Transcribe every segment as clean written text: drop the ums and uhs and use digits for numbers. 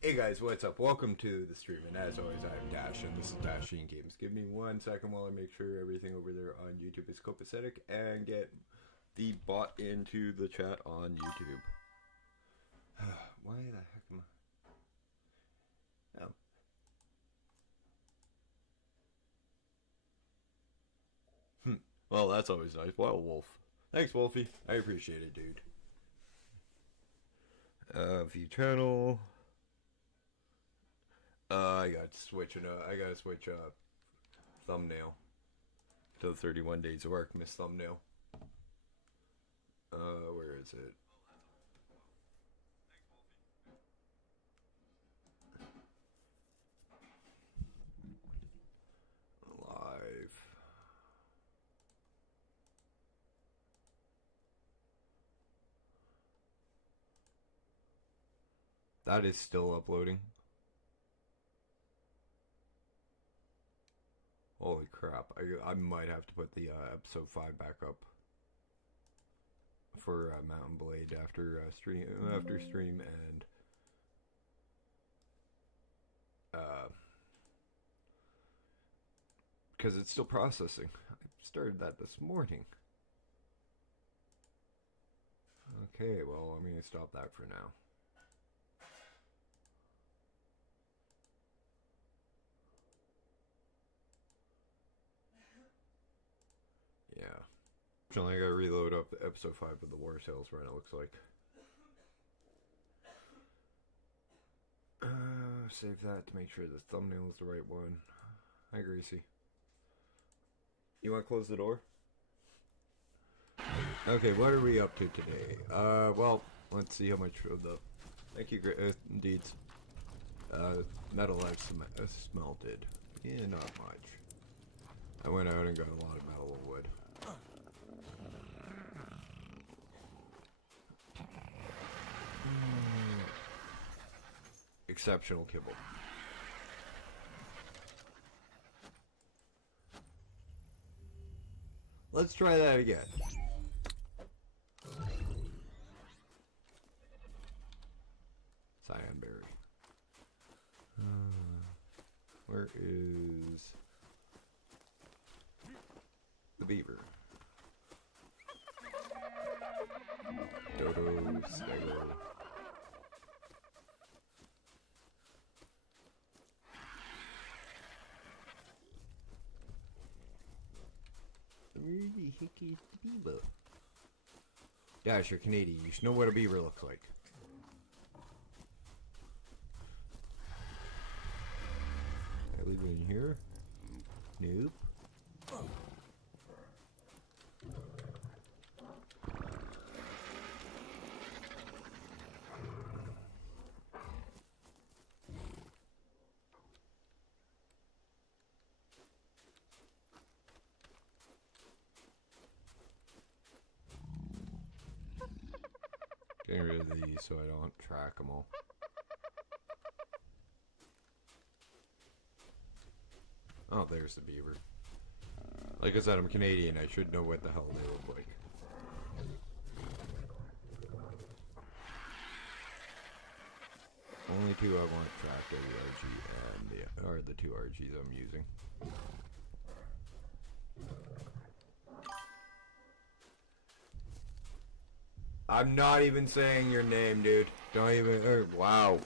Hey guys, what's up? Welcome to the stream, and as always, I'm Dash, and this is Dashing Games. Give me 1 second while I make sure everything over there on YouTube is copacetic and get the bot into the chat on YouTube. Why the heck am I? Oh. Well, that's always nice. Wow, Wolf. Thanks, Wolfie. I appreciate it, dude. View channel. I gotta switch thumbnail to the 31 Days of Arkmas thumbnail. Where is it? Live. That is still uploading. Holy crap. I might have to put the episode 5 back up for Mountain Blade after stream and because it's still processing. I started that this morning. Okay, well, I'm going to stop that for now. Yeah. Fortunately, I gotta reload up episode 5 of the War Sales run, it looks like. Save that to make sure the thumbnail is the right one. Hi, Gracie. You want to close the door? Okay, what are we up to today? Well, let's see how much of the... Thank you, indeed. Metal I've smelted. Yeah, not much. I went out and got a lot of metal and wood. Exceptional kibble. Let's try that again. Cyanberry. Where is the beaver? Dodo, Stego. Where the heck is the beaver? Dash, you're Canadian. You should know what a beaver looks like. I leave it in here? Nope. Getting rid of these so I don't track them all. Oh, there's the beaver. Like I said, I'm Canadian. I should know what the hell they look like. Only two I want tracked are the RG and the two RGs I'm using. I'm not even saying your name, dude. Don't even. Wow.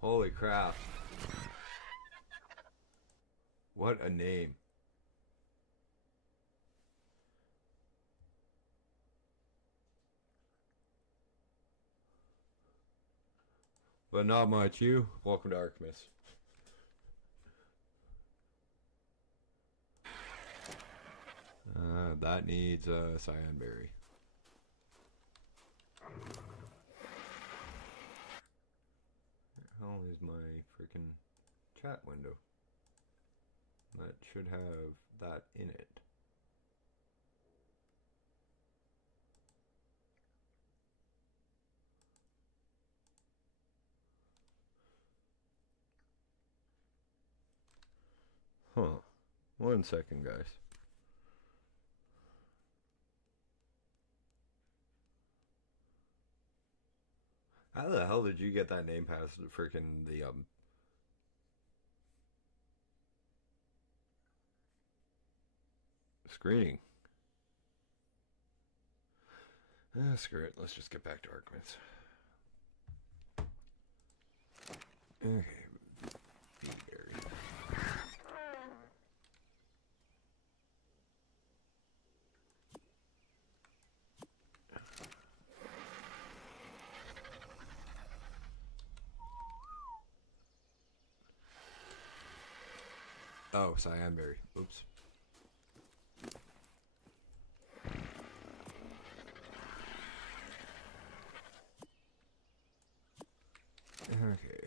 Holy crap. What a name. But not much. You? Welcome to Arkmas. That needs a cyanberry. How is my freaking chat window? That should have that in it. Huh. 1 second, guys. How the hell did you get that name past the freaking the screening? Screw it. Let's just get back to Arkmas. Okay. Beeberry. Oh, cyanberry. Oops. Okay.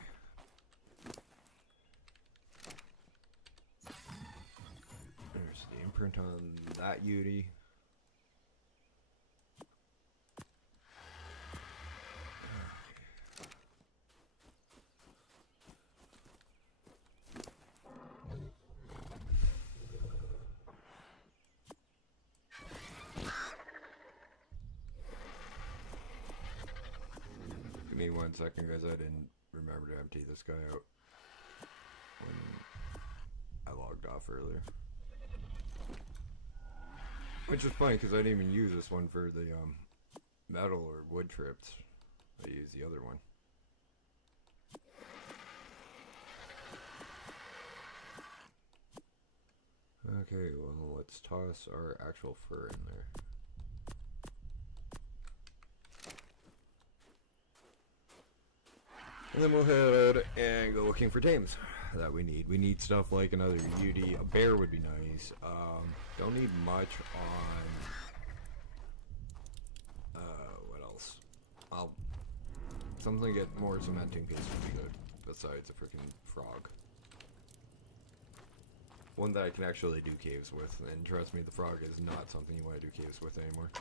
There's the imprint on that Yudi. Give me 1 second, guys. I didn't remember to empty this guy out when I logged off earlier. Which is funny because I didn't even use this one for the metal or wood trips. I used the other one. Okay, well, let's toss our actual fur in there. And then we'll head and go looking for tames that we need. We need stuff like another UD. A bear would be nice. Don't need much on... what else? Something to get more cementing paste would be good, besides a freaking frog. One that I can actually do caves with, and trust me, the frog is not something you want to do caves with anymore.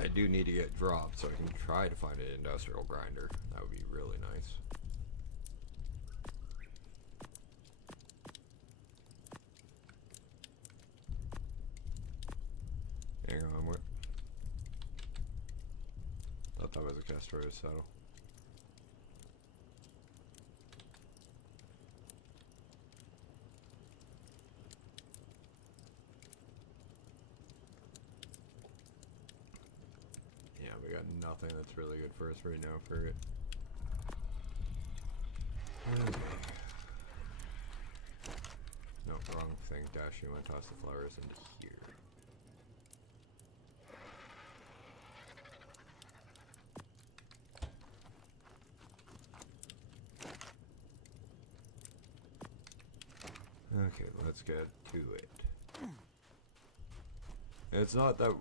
I do need to get dropped so I can try to find an industrial grinder. That would be really nice. Hang on, what? Thought that was a Castor's saddle. Yeah, we got nothing that's really good for us right now for it. Okay. No, wrong thing. Dash, you want to toss the flowers into here. Okay, let's get to it. It's not that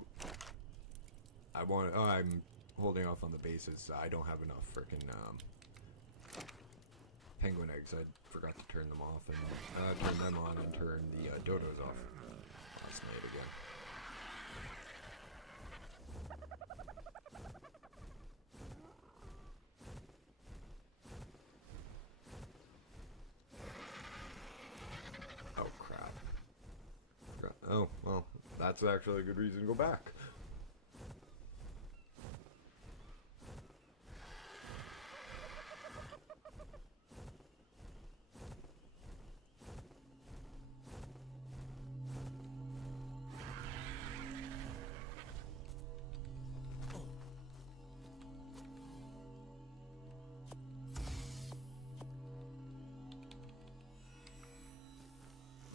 I want. Oh, I'm holding off on the bases. I don't have enough freaking penguin eggs. I forgot to turn them off and turn them on and turn the dodos off last night again. Oh crap! Oh well, that's actually a good reason to go back.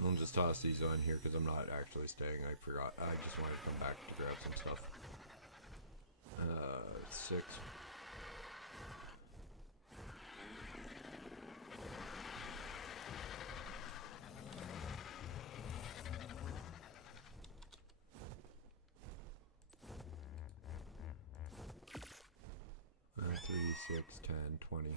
I'll just toss these on here because I'm not actually staying. I forgot. I just wanted to come back to grab some stuff. 6. Three, 6, 10, 20.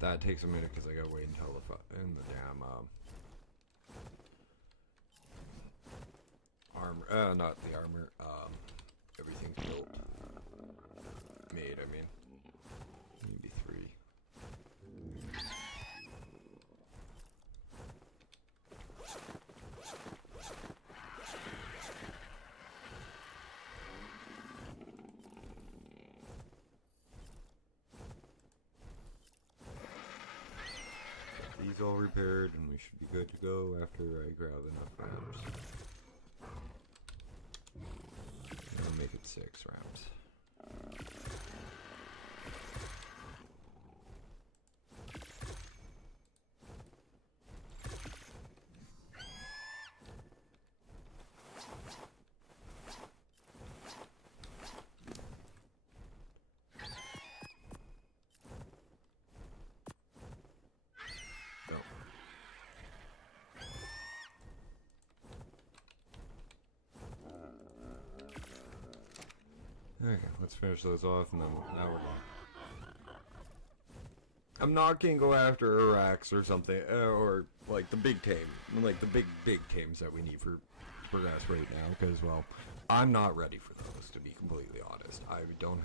But that takes a minute because I gotta wait until in the damn armor. Not the armor. Everything's built. Made, I mean. Maybe 3. These all repaired, and we should be good to go after I grab enough rounds. I'll make it 6 rounds. Okay, let's finish those off, and then now we're done. I'm not gonna go after Urax or something, or like the big tame, like the big tames that we need for progress right now, because, well, I'm not ready for those, to be completely honest. I don't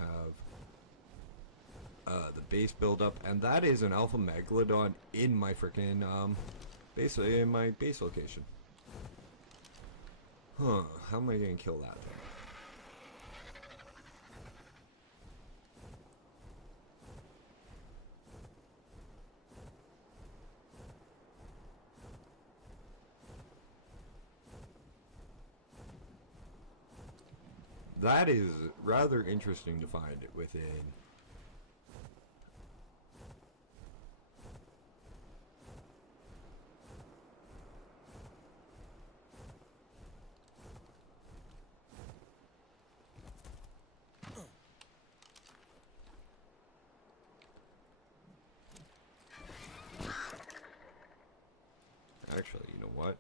have the base build up, and that is an alpha megalodon in my freaking base location. Huh? How am I gonna kill that thing? That is rather interesting to find it within. Actually, you know what?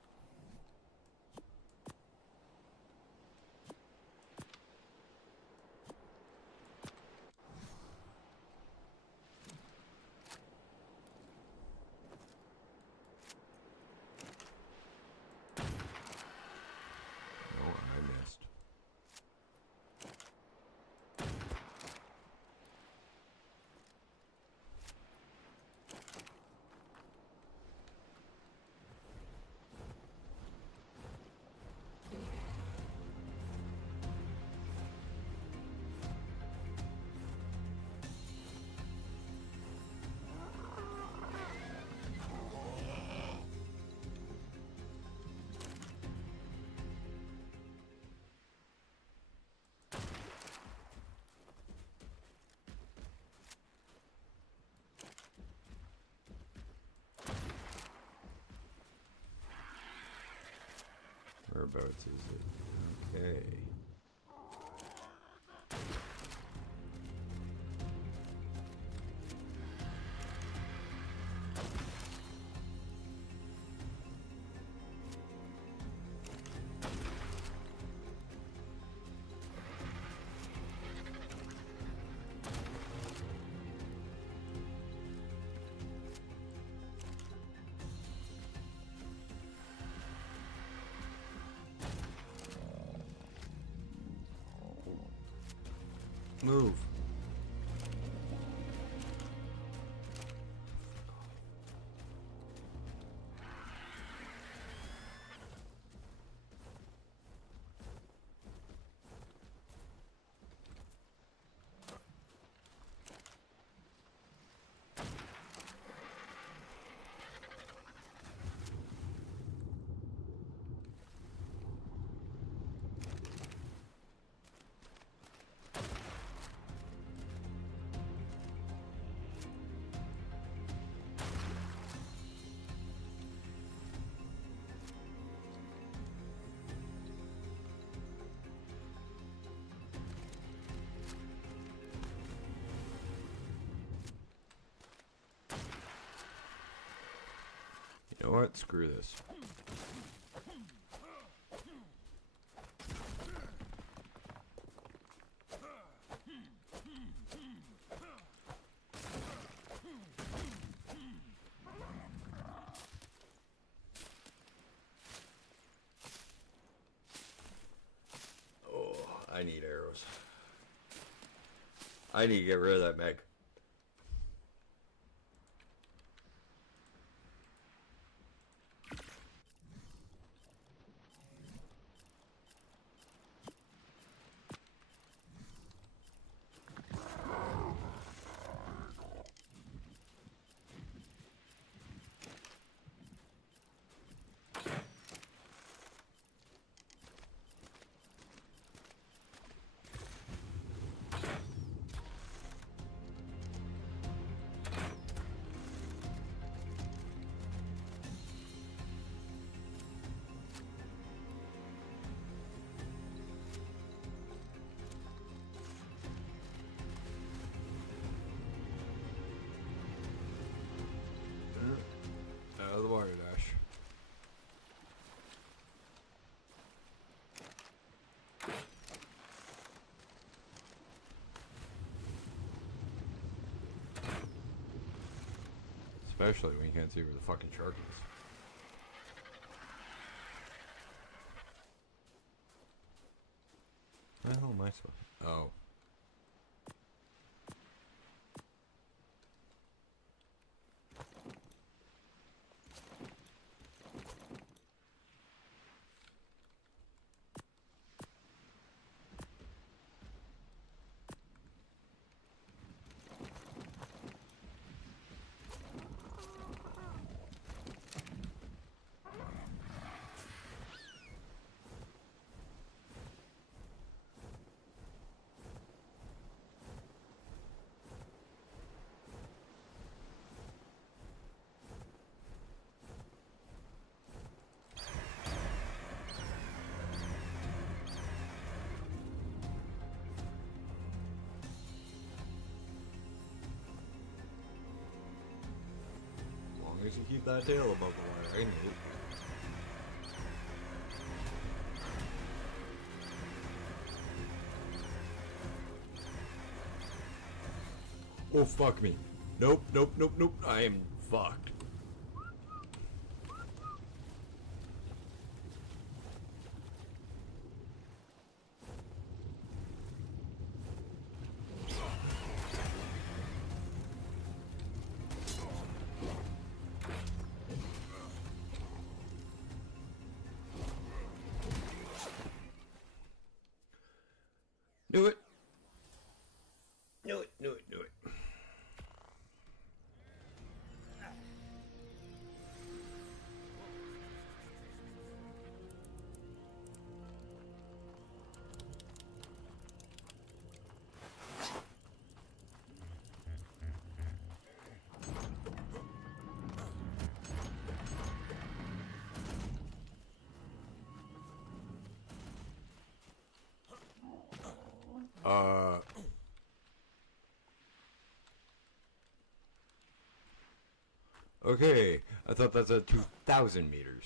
Whereabouts is it? Okay. Move. You know what? Screw this. I need arrows. I need to get rid of that Meg. Out of the water dash. Especially when you can't see where the fucking shark is. Where the hell am I supposed to? Oh. As long as you keep that tail above the water, I can do it. Oh, fuck me. Nope, nope, nope, nope. I am fucked. Knew it. Knew it, knew it, knew it. Okay, I thought that's at 2,000 meters.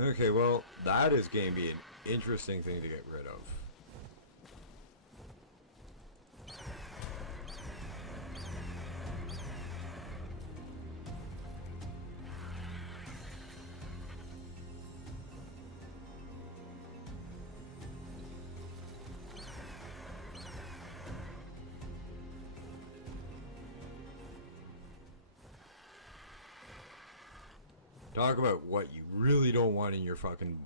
Okay, well, that is going to be an interesting thing to get rid of. Talk about what you really don't want in your fucking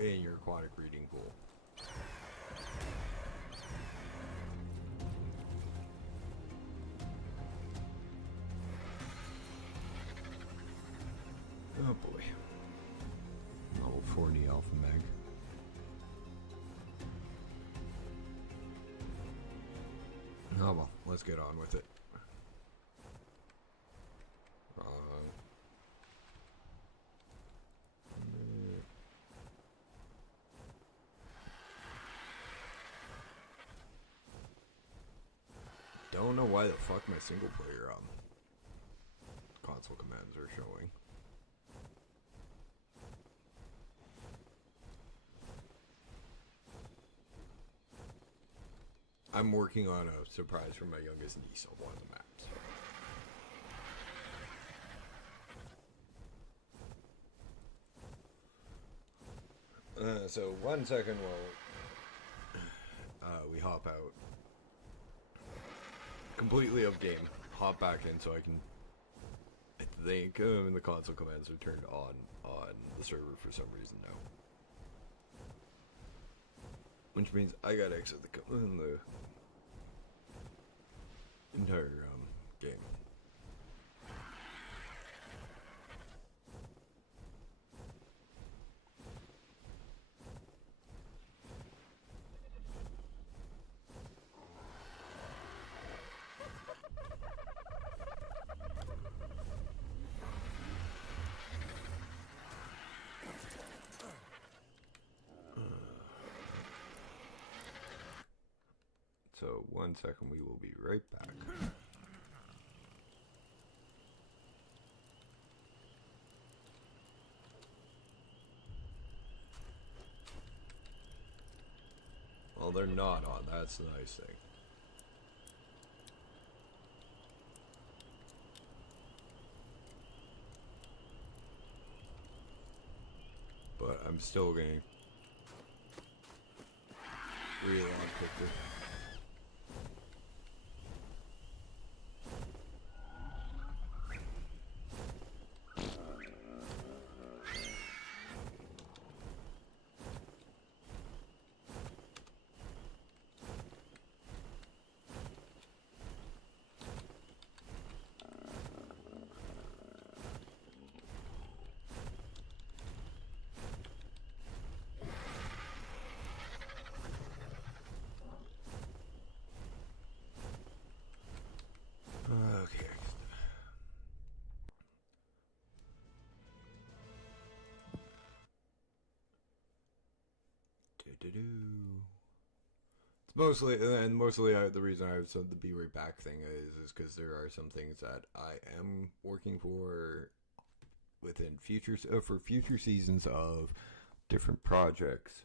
in your aquatic breeding pool. Oh boy. Level 40 Alpha Meg. Oh well, let's get on with it. why the fuck my single player console commands are showing. I'm working on a surprise for my youngest niece on one of the maps. So 1 second while we hop out completely of game, hop back in so I can. I think the console commands are turned on the server for some reason now, which means I gotta exit the entire game. So 1 second, we will be right back. Well, they're not on. That's the nice thing. But I'm still getting real on picture. Okay. It's mostly, and mostly the reason I've said the be right back thing is because there are some things that I am working for within for future seasons of different projects.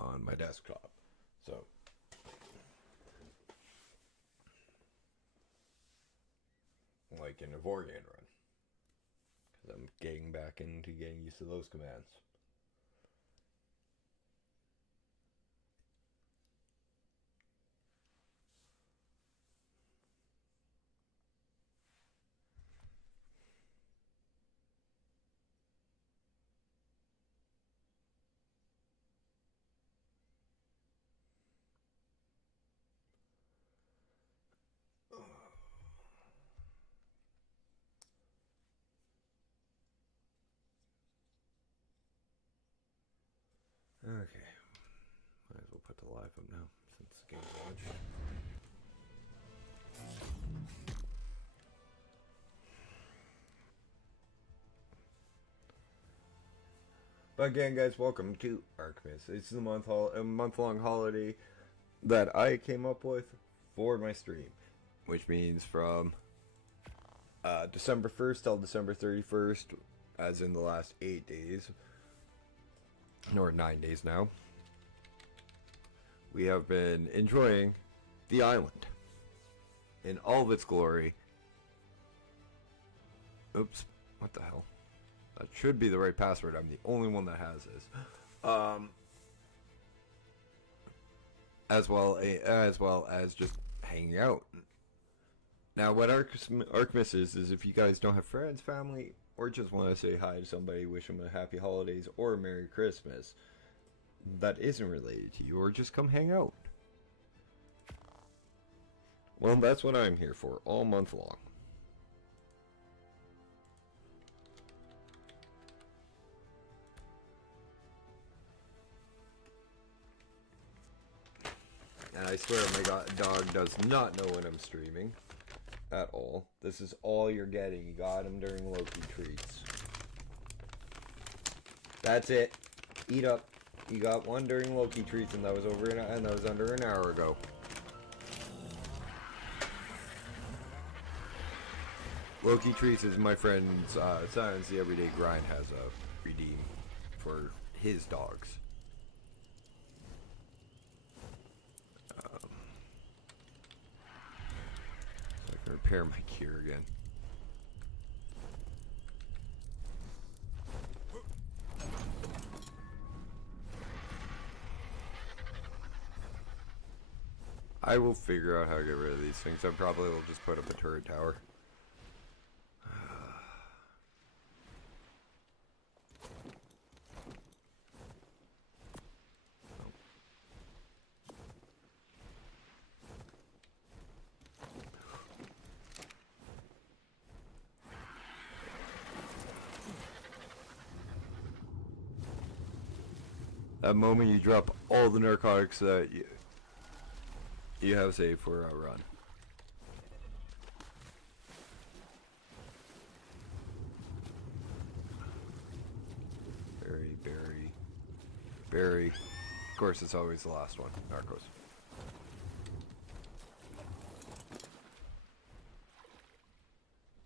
On my desktop. So like in a Vorgan run. Because I'm getting back into getting used to those commands. Okay. Might as well put the live up now, since the game's launched. But again, guys, welcome to Arkmas. It's the month-long holiday that I came up with for my stream, which means from December 1st till December 31st, as in the last 8 days, or 9 days now, we have been enjoying the island in all of its glory. Oops, what the hell? That should be the right password. I'm the only one that has this. As well as just hanging out. Now, what Arkmas is if you guys don't have friends, family, or just want to say hi to somebody, wish them a happy holidays or a Merry Christmas that isn't related to you, or just come hang out. Well, that's what I'm here for all month long. And I swear my dog does not know when I'm streaming at all. This is all you're getting. You got him during Loki treats. That's it. Eat up. You got one during Loki treats, and that was under an hour ago. Loki treats is my friend's Silence the Everyday Grind has a redeem for his dogs. So I can repair my gear again. I will figure out how to get rid of these things. I probably will just put up a turret tower. That moment you drop all the narcotics that you have saved for a run. Berry. Of course, it's always the last one. Narcos.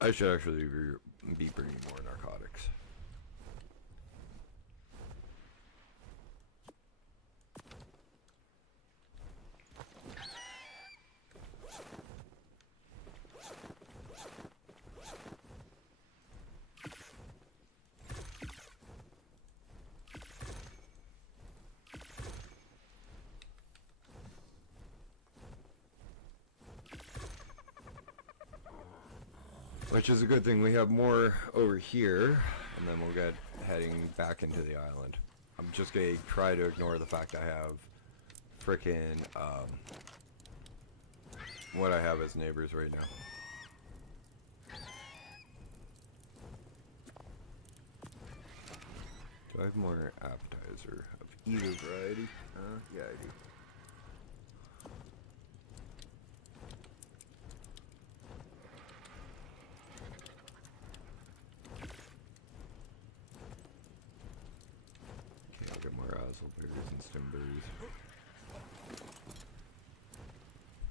I should actually be bringing more narcotics. Which is a good thing. We have more over here, and then we'll get heading back into the island. I'm just gonna try to ignore the fact I have frickin' what I have as neighbors right now. Do I have more appetizer of either variety? Yeah, I do.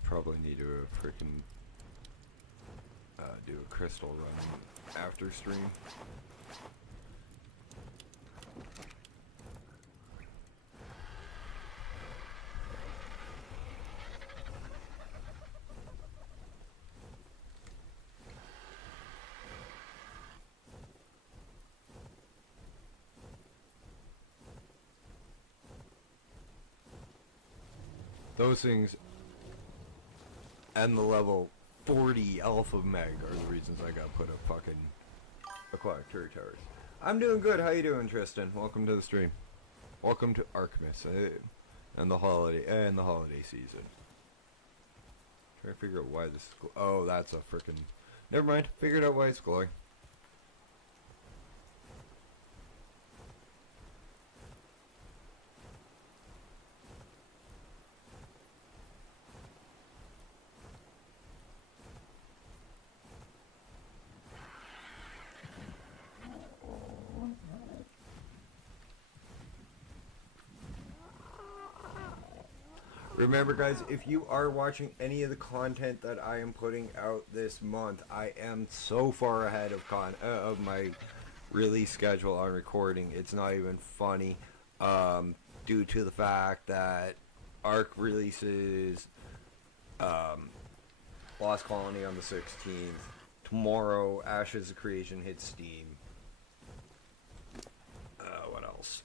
Probably need to freaking do a crystal run after stream. Those things and the level 40 Alpha Meg are the reasons I got put up fucking aquatic turret towers. I'm doing good. How you doing, Tristan? Welcome to the stream. Welcome to Arkmas and the holiday season. Trying to figure out why this is oh, that's a frickin' never mind. Figured out why it's glowing. Remember, guys, if you are watching any of the content that I am putting out this month, I am so far ahead of my release schedule on recording. It's not even funny, due to the fact that Ark releases Lost Colony on the 16th. Tomorrow, Ashes of Creation hits Steam. What else?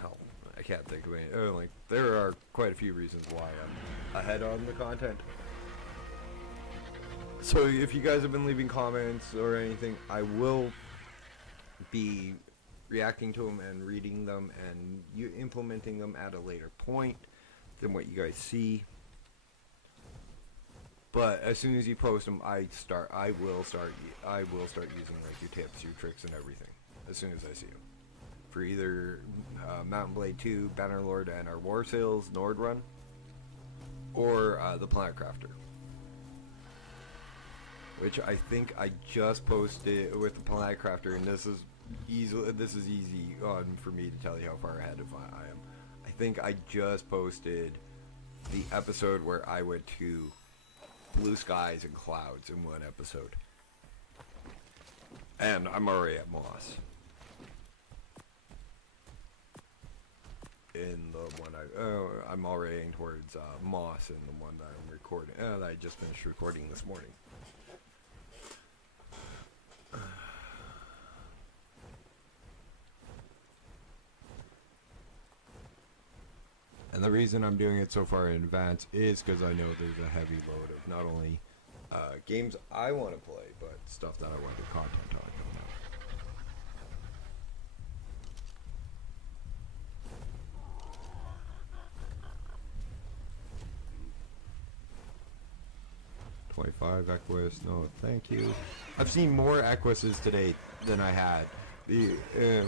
Hell, I can't think of any. Like, there are quite a few reasons why I'm ahead on the content. So if you guys have been leaving comments or anything, I will be reacting to them and reading them and implementing them at a later point than what you guys see. But as soon as you post them, I will start using like your tips, your tricks, and everything as soon as I see them. For either Mountain Blade 2, Bannerlord, and our War Sales Nord run, or the Planet Crafter. which I think I just posted with the Planet Crafter, and this is easy for me to tell you how far ahead of I am. I think I just posted the episode where I went to blue skies and clouds in one episode, and I'm already at Moss. In the one I'm already heading towards Moss in the one that I'm recording, that I just finished recording this morning. And the reason I'm doing it so far in advance is because I know there's a heavy load of not only games I want to play, but stuff that I want to do content on coming out. $25 Equus, no thank you. I've seen more Equises today than I had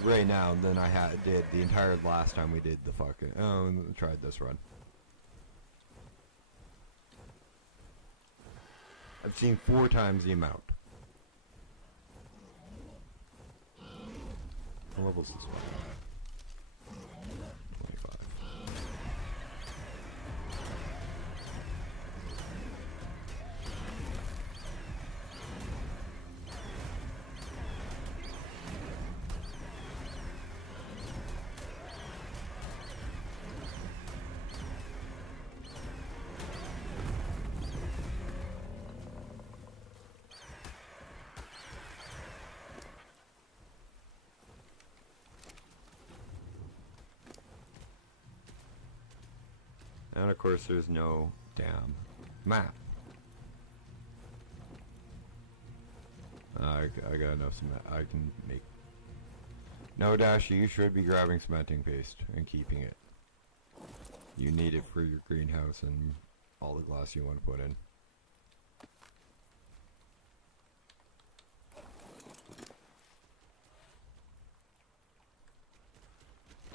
right now than I did the entire last time we did the fucking tried this run. I've seen 4 times the amount. What levels is this one? 25. And of course there's no damn map. I got enough cement. I can make... No, Dashy, you should be grabbing cementing paste and keeping it. You need it for your greenhouse and all the glass you want to put in.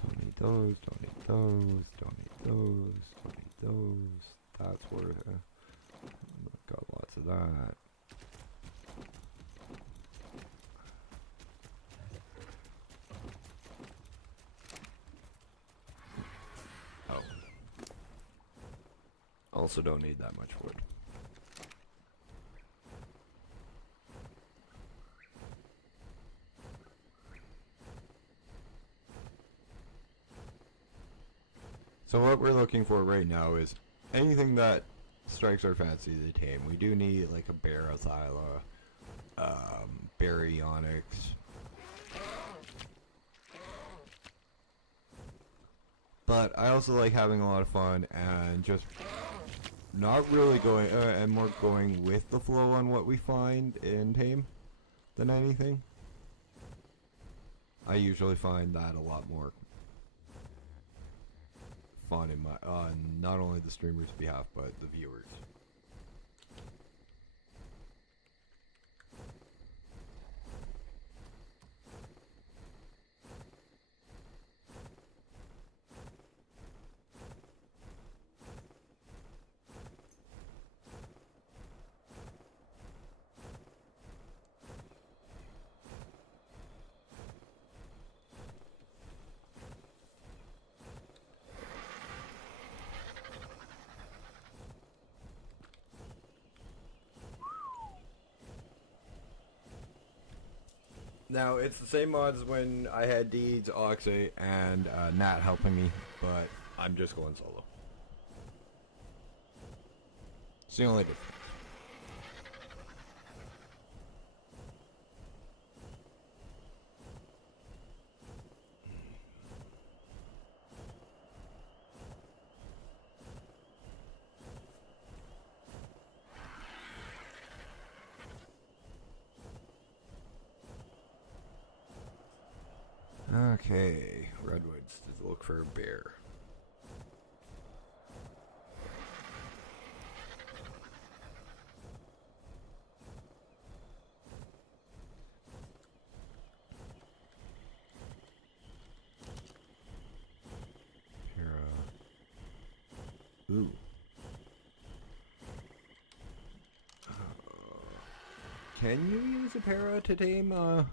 Don't need those, don't need those, don't need those, don't need those. That's worth it. Got lots of that. Oh. Also don't need that much wood. So what we're looking for right now is anything that strikes our fancy to tame. We do need like a Barathyla, Baryonyx. But I also like having a lot of fun and just not really going, and more going with the flow on what we find in tame than anything. I usually find that a lot more fun in my on not only the streamer's behalf but the viewers. Now, it's the same mods when I had Deeds, Oxy, and Nat helping me, but I'm just going solo. It's the only difference. Okay, redwoods to look for a bear. Here, ooh. Can you use a para to tame, I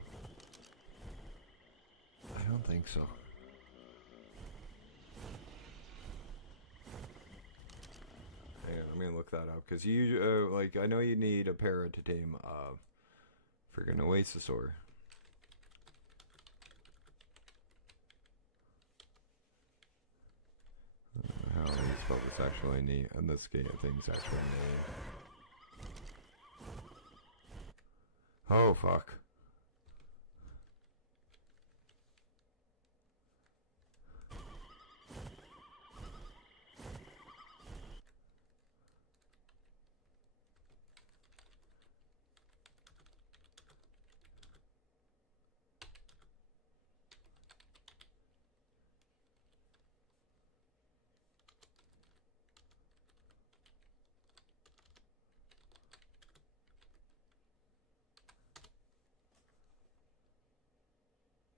don't think so. Hang on, I'm gonna look that up, because you, like, I know you need a para to tame, friggin' Oasisaur. How do you spell this actually neat? And this game thing's actually neat. Oh, fuck.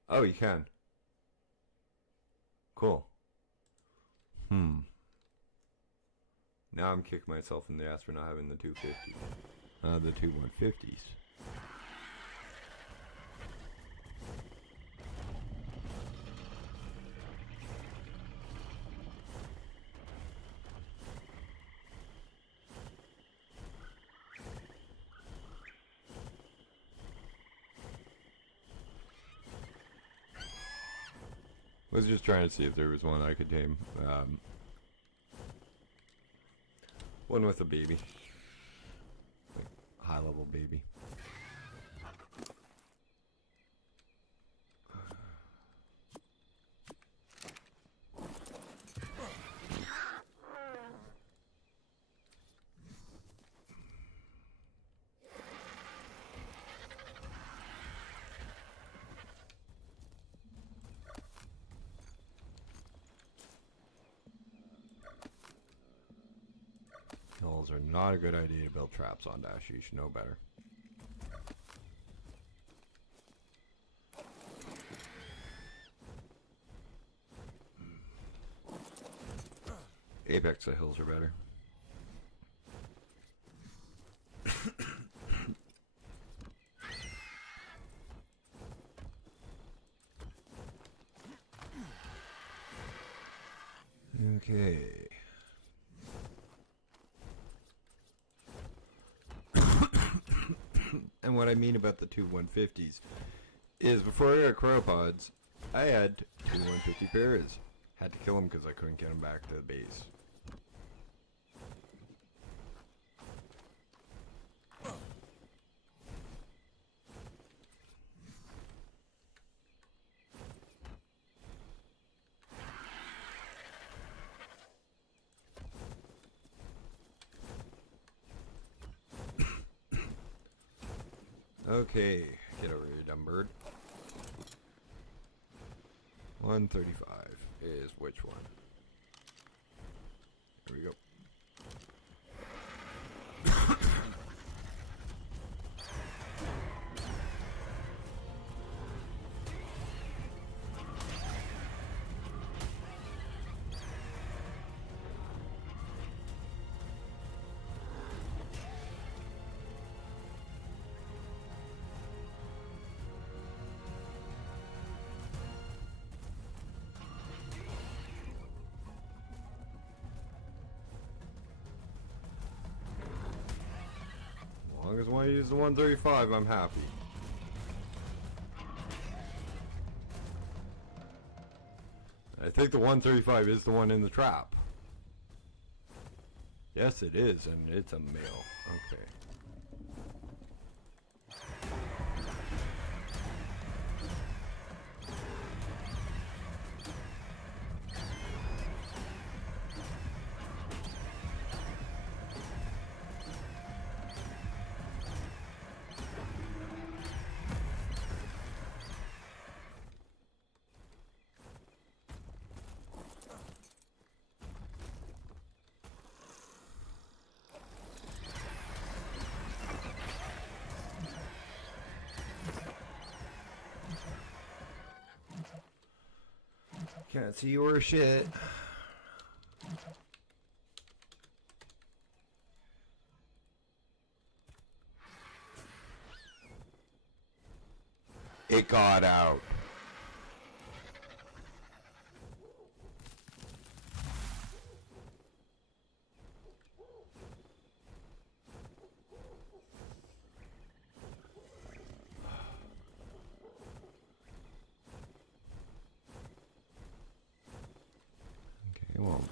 Oh, you can. Cool. Now I'm kicking myself in the ass for not having the 250. The two 150s. Was just trying to see if there was one I could tame. One with a baby. Like, high level baby. Hills are not a good idea to build traps on Dash. You should know better. Apex, the hills are better. Okay. And what I mean about the two 150s is before I got Cryopods, I had two 150 pairs. Had to kill them because I couldn't get them back to the base. Okay, get over here, dumb bird. 135 is which one? Here we go. As long as I use the 135, I'm happy. I think the 135 is the one in the trap. Yes, it is, and it's a male. Okay. Can't see your shit. It got out. Okay, well.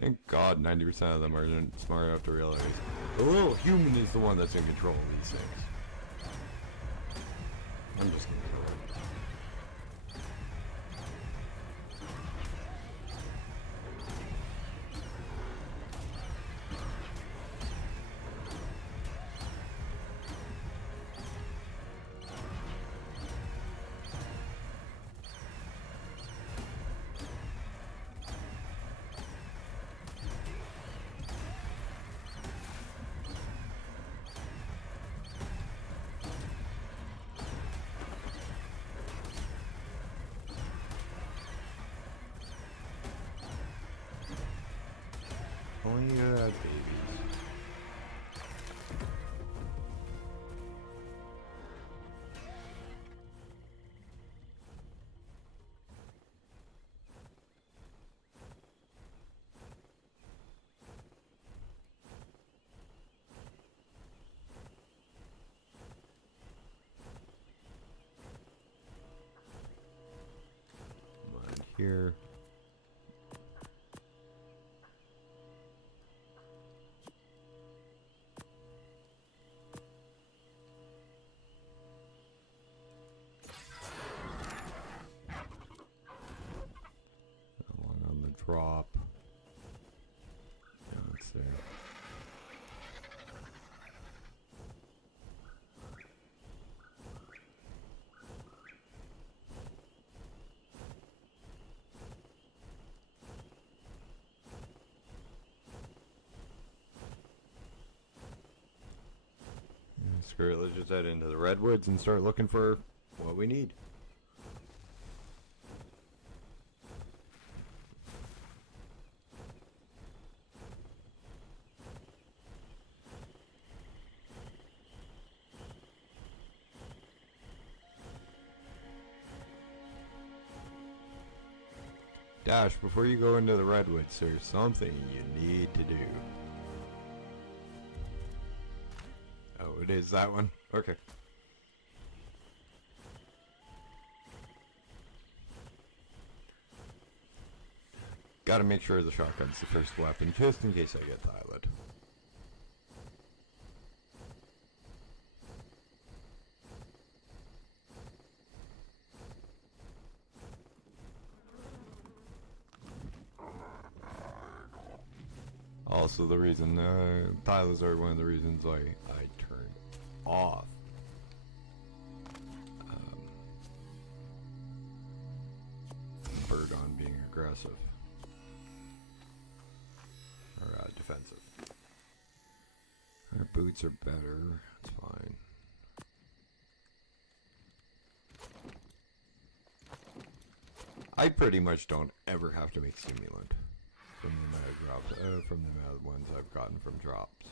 Thank God 90% of them are smart enough to realize the little human is the one that's in control of these things. I'm just gonna kill it. Only you have babies. Come on here. Drop. Yeah, let's see. Screw it, let's just head into the redwoods and start looking for what we need. Dash, before you go into the redwoods, there's something you need to do. Oh, it is that one? Okay. Gotta make sure the shotgun's the first weapon, just in case I get Thylid. Also, the reason Thylers are one of the reasons I turn off bird on being aggressive or defensive. Our boots are better. It's fine. I pretty much don't ever have to make stimulant from the amount of drops, from the amount of ones I've gotten from drops.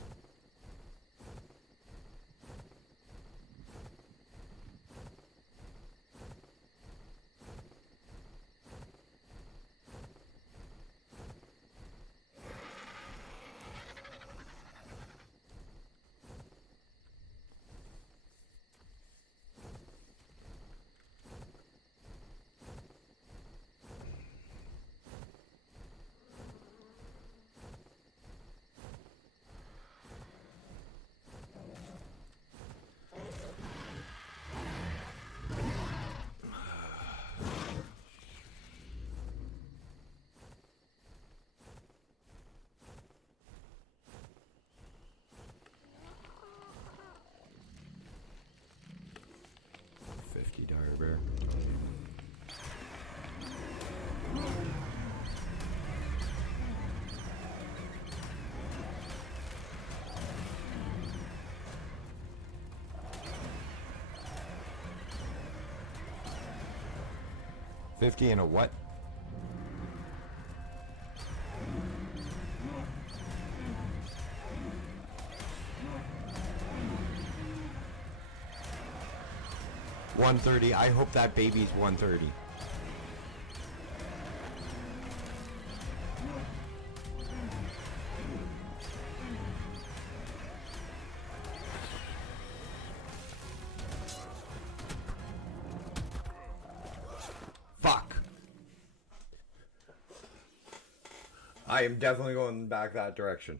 50 and a what? $130. I hope that baby's $130. Fuck. I am definitely going back that direction.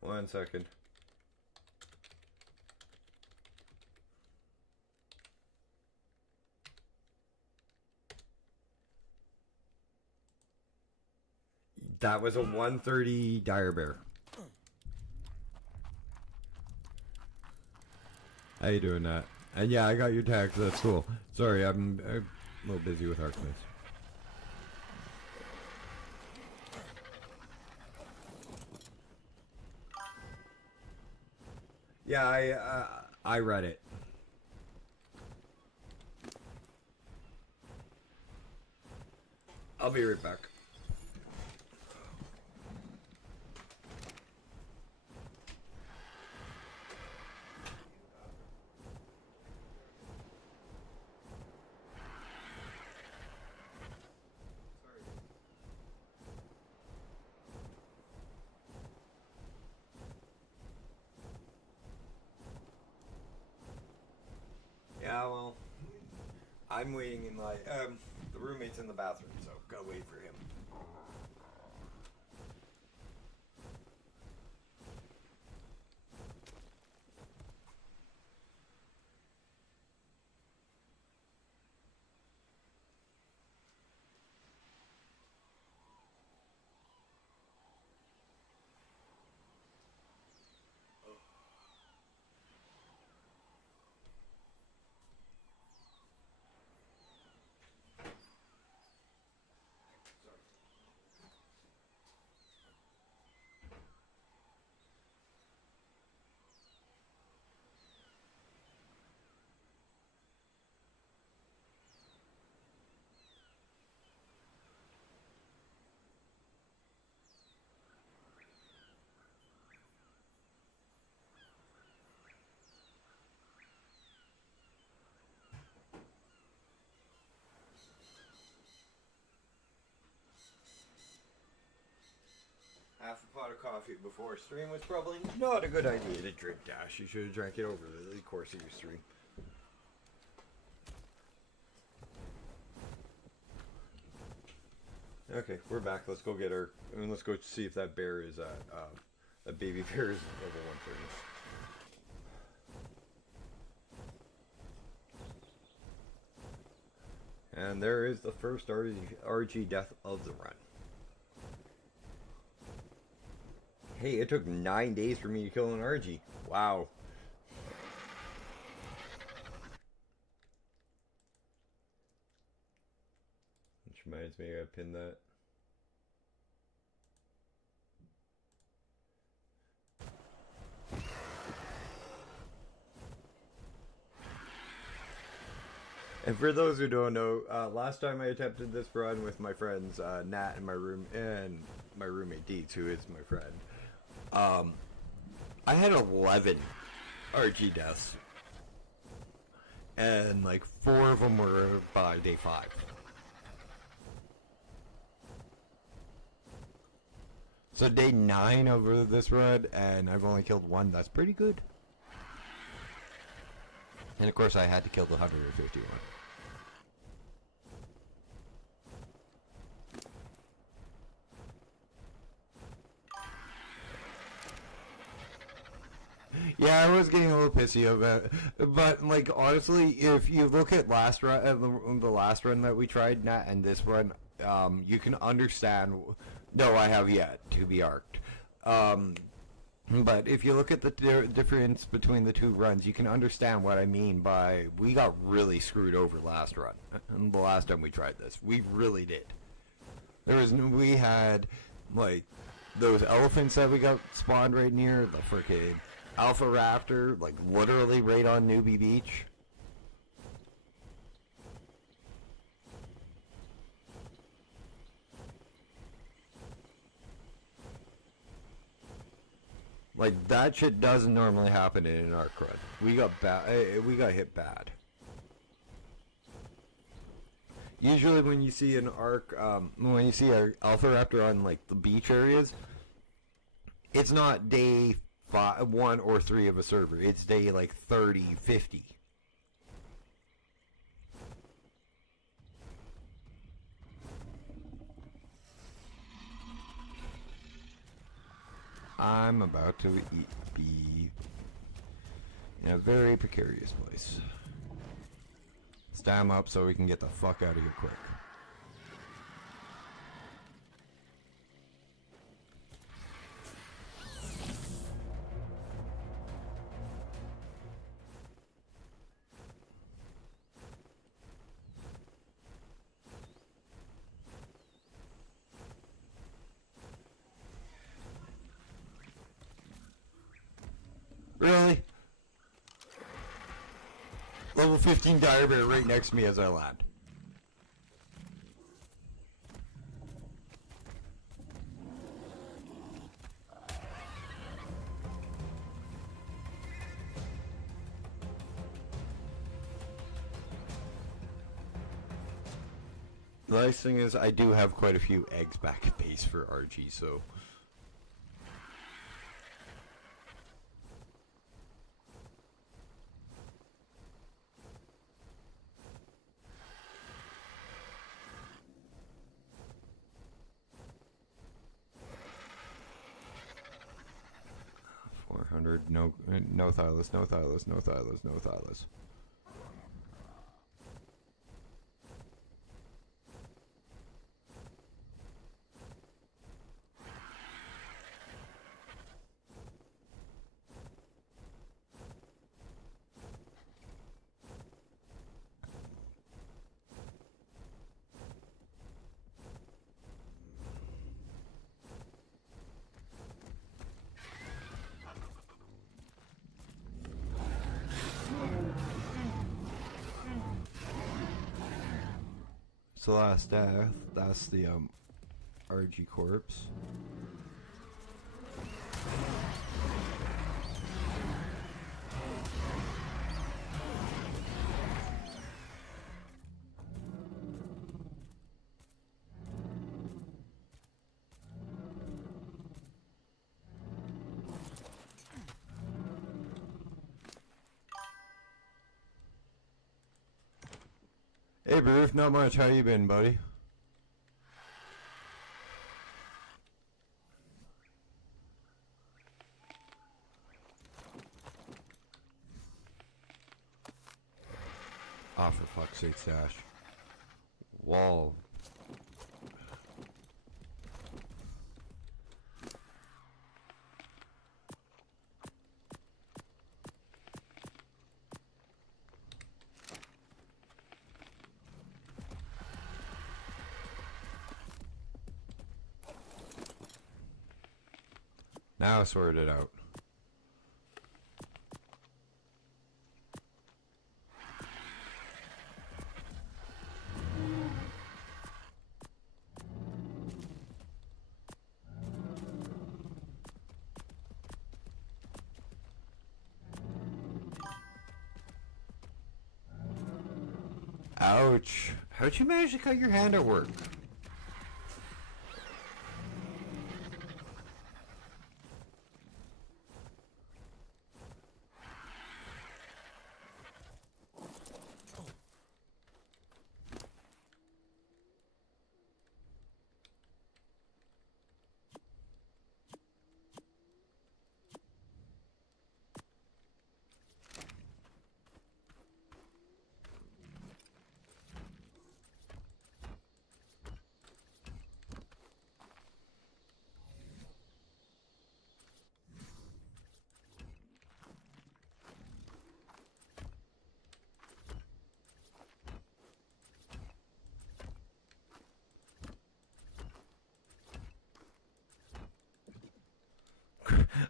One second. That was a 130 dire bear. How you doing, Nat? And yeah, I got your text. That's cool. Sorry, I'm a little busy with Arkmas. Yeah, I read it. I'll be right back. Yeah, well, I'm waiting in like, the roommate's in the bathroom, so gotta wait for him. Half a pot of coffee before stream was probably not a good idea to drink, Dash. You should have drank it over the course of your stream. Okay, we're back. Let's go get her. I mean, let's go see if that bear is that baby bear is level 130. And there is the first RG death of the run. Hey, it took 9 days for me to kill an RG. Wow. Which reminds me, I gotta pin that. And for those who don't know, last time I attempted this run with my friends Nat and my roommate Deets, who is my friend. I had 11 RG deaths, and like 4 of them were by day 5. So day 9 over this run, and I've only killed 1. That's pretty good. And of course, I had to kill the 151. Yeah, I was getting a little pissy about it, but like honestly, if you look at last run, the last run that we tried, Nat, and this run, you can understand. No, I have yet to be arced. But if you look at the difference between the two runs, you can understand what I mean by we got really screwed over last run. The last time we tried this, we really did. We had like those elephants that we got spawned right near the freaking Alpha Raptor, like literally right on Newbie Beach. Like, that shit doesn't normally happen in an Ark run. We got hit bad. Usually when you see an Ark, when you see an Alpha Raptor on, like, the beach areas, it's not day 1 or 3 of a server. It's day, like, 30, 50. I'm about to be in a very precarious place. Stand up so we can get the fuck out of here quick. Really? Level 15 dire bear right next to me as I land. The nice thing is I do have quite a few eggs back at base for Archie, so... No, no Thylas, no Thylas, no Thylas, no Thylas. So last death, that's the RG corpse. Hey Bruce, not much. How you been, buddy? Ah, for fuck's sake, Stash. Wall. Now sort it out. Ouch. How'd you manage to cut your hand at work?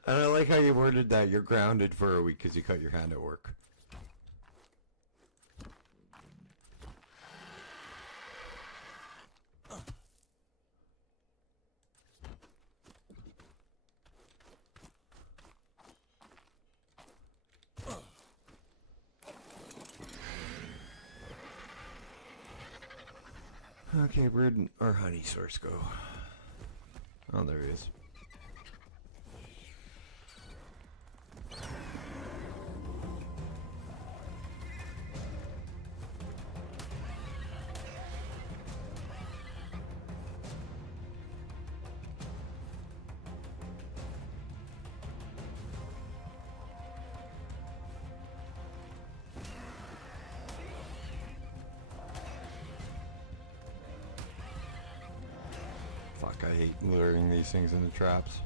And I like how you worded that. You're grounded for a week because you cut your hand at work. Okay, where'd our honey source go? Oh, there he is. Fuck, I hate luring these things into traps.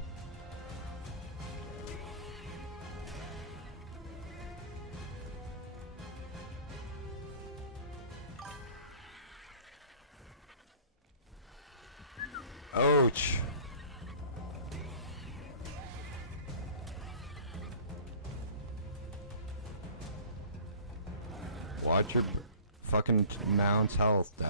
Ouch! Watch your fucking mount's health, Dash.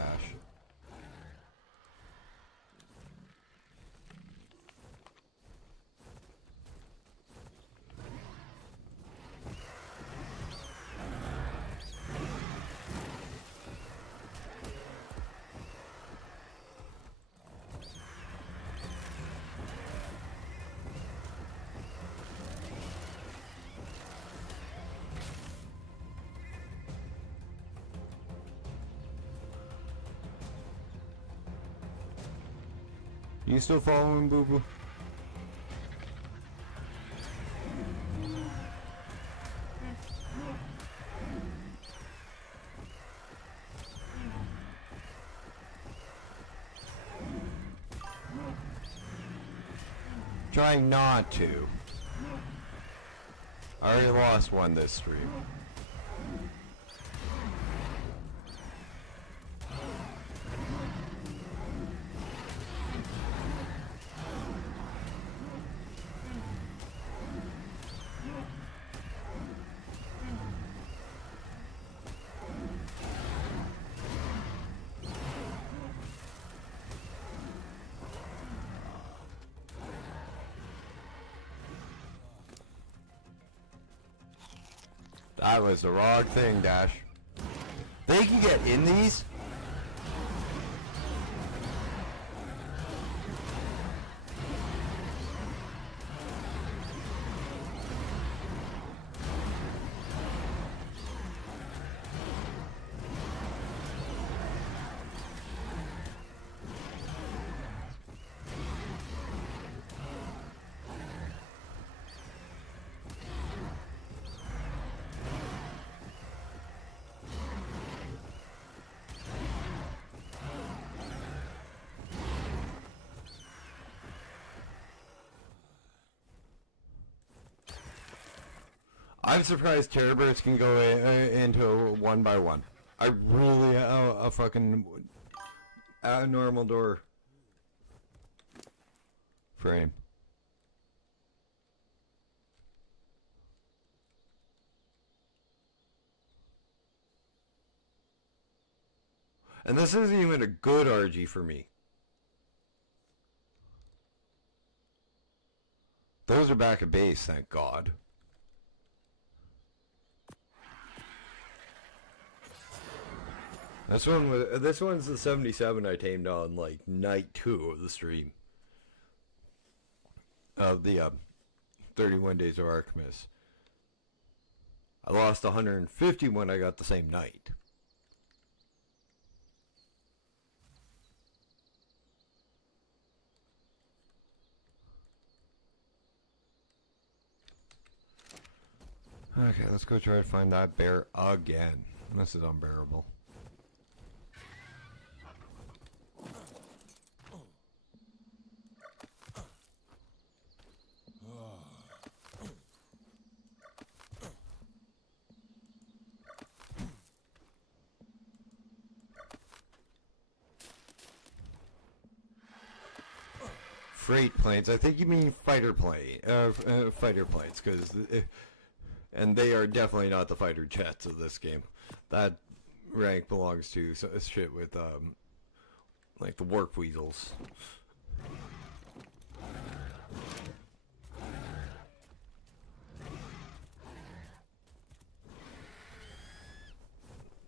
You still following, Boo Boo? Trying not to. I already lost one this stream. That was the wrong thing, Dash. They can get in these? I'm surprised terror birds can go into one by one. I really a fucking normal door frame. And this isn't even a good RG for me. Those are back at base, thank God. This one's the 77 I tamed on like night 2 of the stream. Of the 31 Days of Arkmas. I lost 150 when I got the same night. Okay, let's go try to find that bear again. This is unbearable. freight planes. I think you mean fighter planes, because and they are definitely not the fighter jets of this game. That rank belongs to shit with like the warp weasels.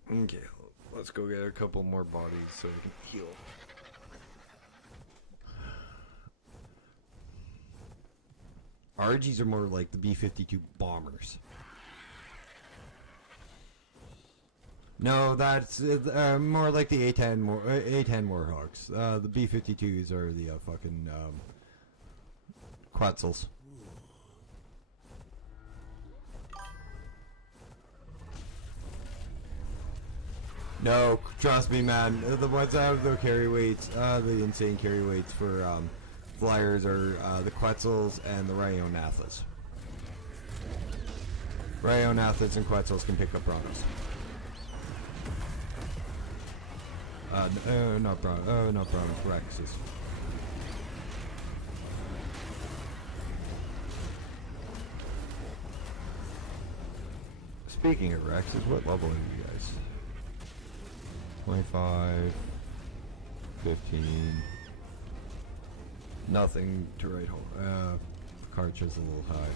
Okay, let's go get a couple more bodies so we can heal. RGs are more like the B-52 bombers. No, that's more like the A-10 Warhawks. The B-52s are the fucking Quetzals. No, trust me, man. The ones that have the carry weights, the insane carry weights for flyers are the Quetzals and the Rhinonathas. Rhinonathas and Quetzals can pick up Bronos. Not Bronos, Rexes. Speaking of Rexes, what level are you guys? 25, 15. Nothing to write home. The cartridge is a little high.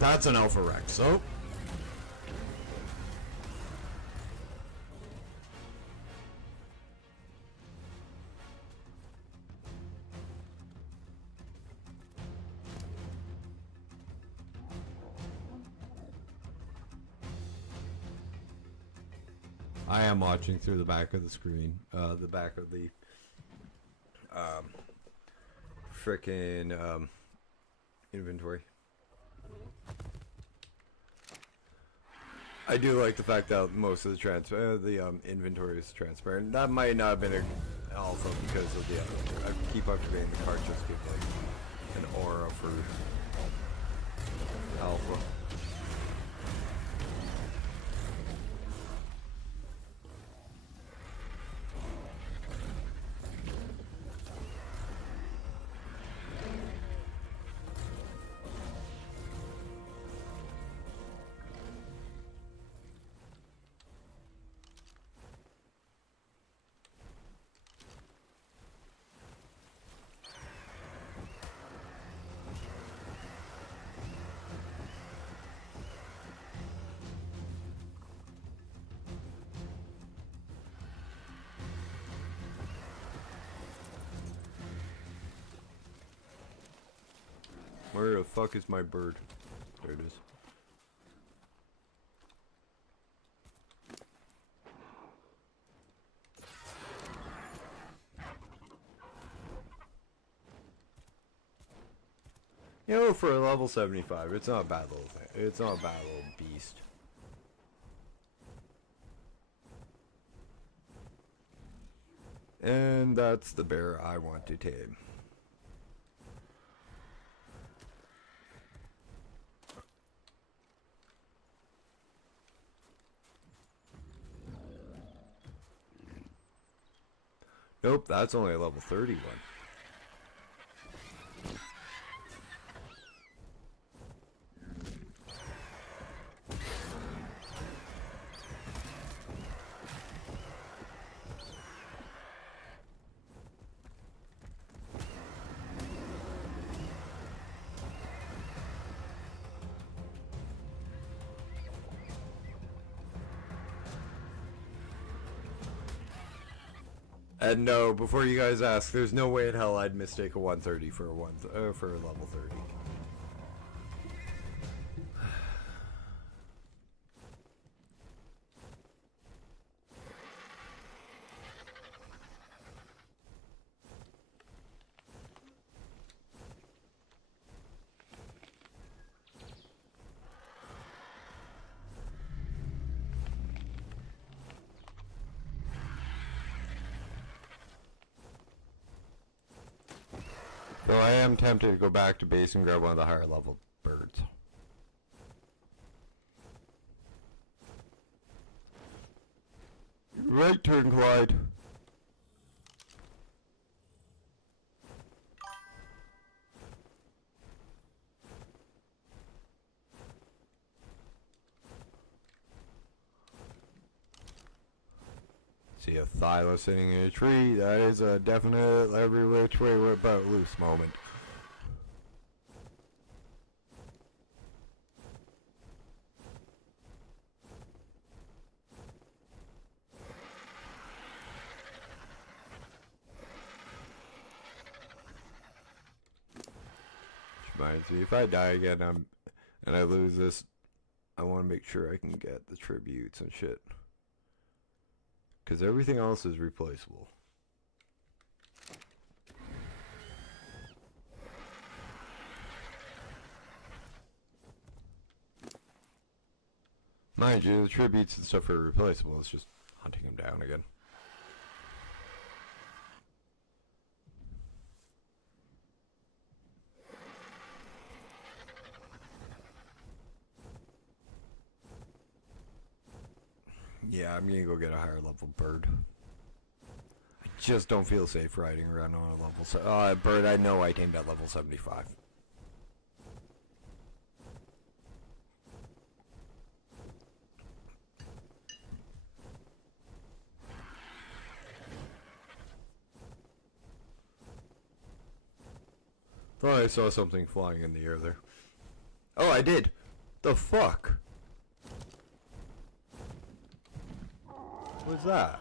That's an Alpha Rex, so. I am watching through the back of the screen, the back of the frickin' inventory. I do like the fact that most of the inventory is transparent. That might not have been an alpha because of the I keep activating the cartridge give like an aura for alpha. Where the fuck is my bird? There it is. You know, for a level 75, it's not a bad little thing. It's not a bad little beast. And that's the bear I want to tame. Nope, that's only a level 31. And no, before you guys ask, there's no way in hell I'd mistake a 130 for a for a level 30. Though I am tempted to go back to base and grab one of the higher level birds. Right turn, Clyde. See a Thyla sitting in a tree. That is a definite every which way but loose moment. Reminds me, if I die again, and I lose this, I want to make sure I can get the tributes and shit. Because everything else is replaceable. Mind you, the tributes and stuff are replaceable. It's just hunting them down again. Yeah, I'm gonna go get a higher level bird. I just don't feel safe riding around on a level bird. I know I tamed at level 75. Thought I saw something flying in the air there. Oh, I did. The fuck? What's that?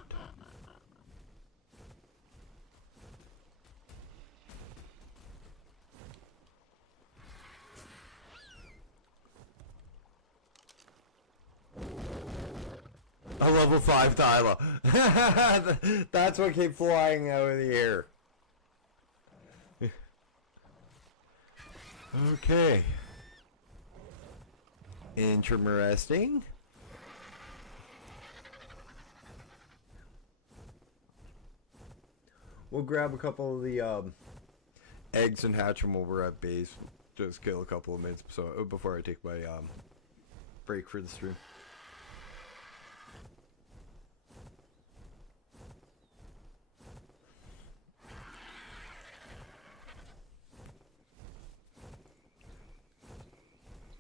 A level 5 Thyla. That's what came flying out of the air. Okay. Interesting. We'll grab a couple of the eggs and hatch them over at base. Just kill a couple of minutes before I take my break for the stream.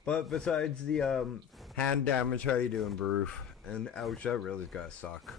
But besides the hand damage, how you doing, Baroof? And ouch, that really gotta suck.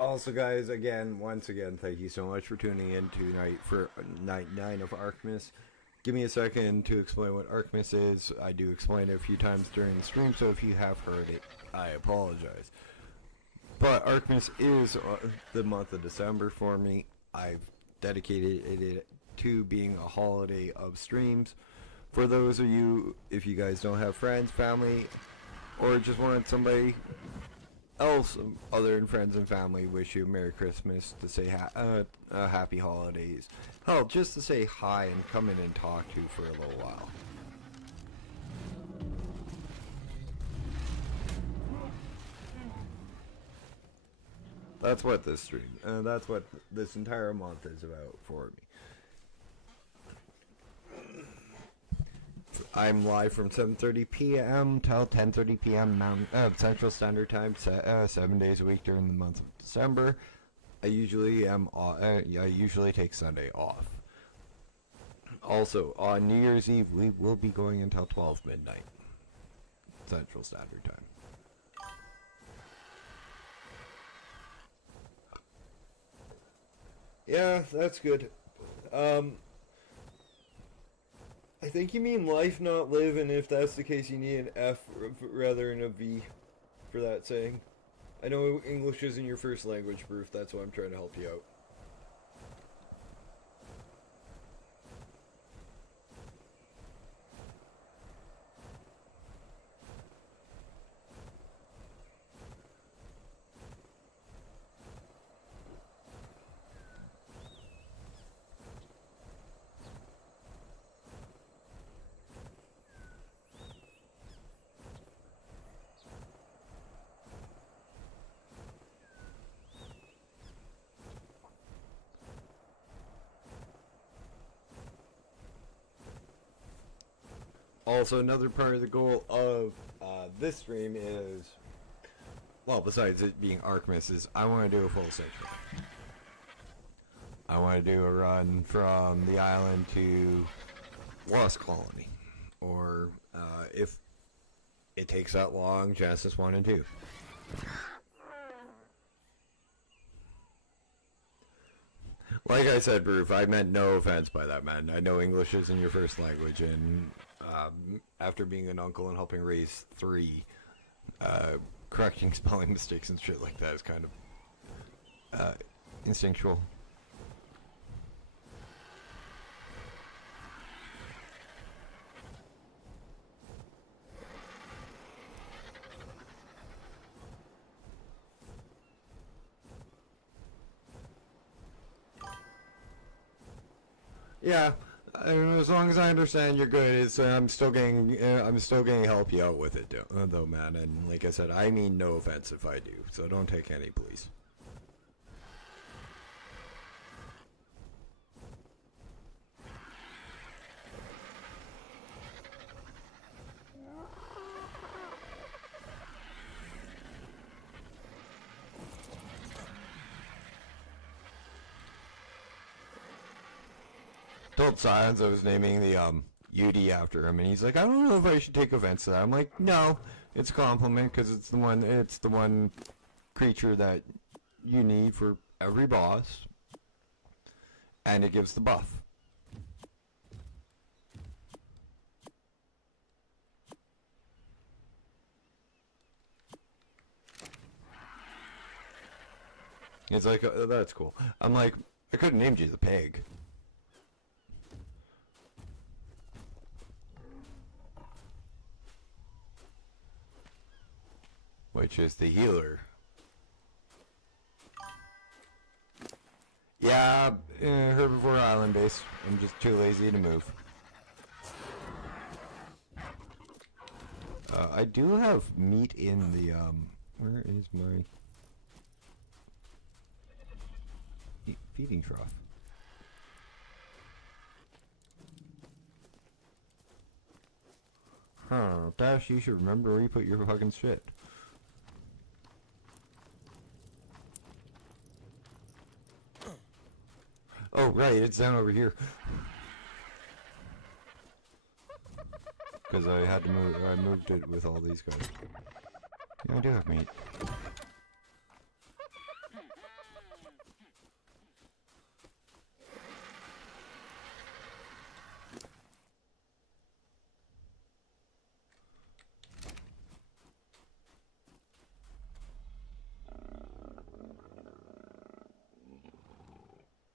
Also, guys, once again, thank you so much for tuning in tonight for night 9 of Arkmas. Give me a second to explain what Arkmas is. I do explain it a few times during the stream, so if you have heard it, I apologize. But Arkmas is the month of December for me. I've dedicated it to being a holiday of streams. For those of you, if you guys don't have friends, family, or just want somebody else other than friends and family wish you a Merry Christmas, to say Happy Holidays, hell, just to say hi and come in and talk to for a little while. That's what this stream, that's what this entire month is about for me. I'm live from 7:30 p.m. till 10:30 p.m. Central Standard Time, 7 days a week during the month of December. I usually take Sunday off. Also, on New Year's Eve, we will be going until 12 midnight Central Standard Time. Yeah, that's good. I think you mean life, not live, and if that's the case, you need an F rather than a V for that saying. I know English isn't your first language, Bruce. That's why I'm trying to help you out. Also, another part of the goal of this stream is, well, besides it being Arkmas, is I want to do a full section. I want to do a run from the island to Lost Colony. Or, if it takes that long, Genesis 1 and 2. Like I said, Roof, I meant no offense by that, man. I know English isn't your first language, and after being an uncle and helping raise 3, correcting spelling mistakes and shit like that is kind of instinctual. Yeah, I mean, as long as I understand you're good, I'm still getting help you out with it, though, man. And like I said, I mean no offense if I do, so don't take any, please. Told Silence I was naming the UD after him, and he's like, I don't know if I should take offense to that. I'm like, no, it's a compliment because it's the one creature that you need for every boss, and it gives the buff. It's like, that's cool. I'm like, I could have named you the pig. Which is the healer. Yeah, Herbivore Island base. I'm just too lazy to move. I do have meat in the, where is my feeding trough? Huh, Dash, you should remember where you put your fucking shit. Oh, right, it's down over here. Because I had to move, I moved it with all these guys. Yeah, I do have meat.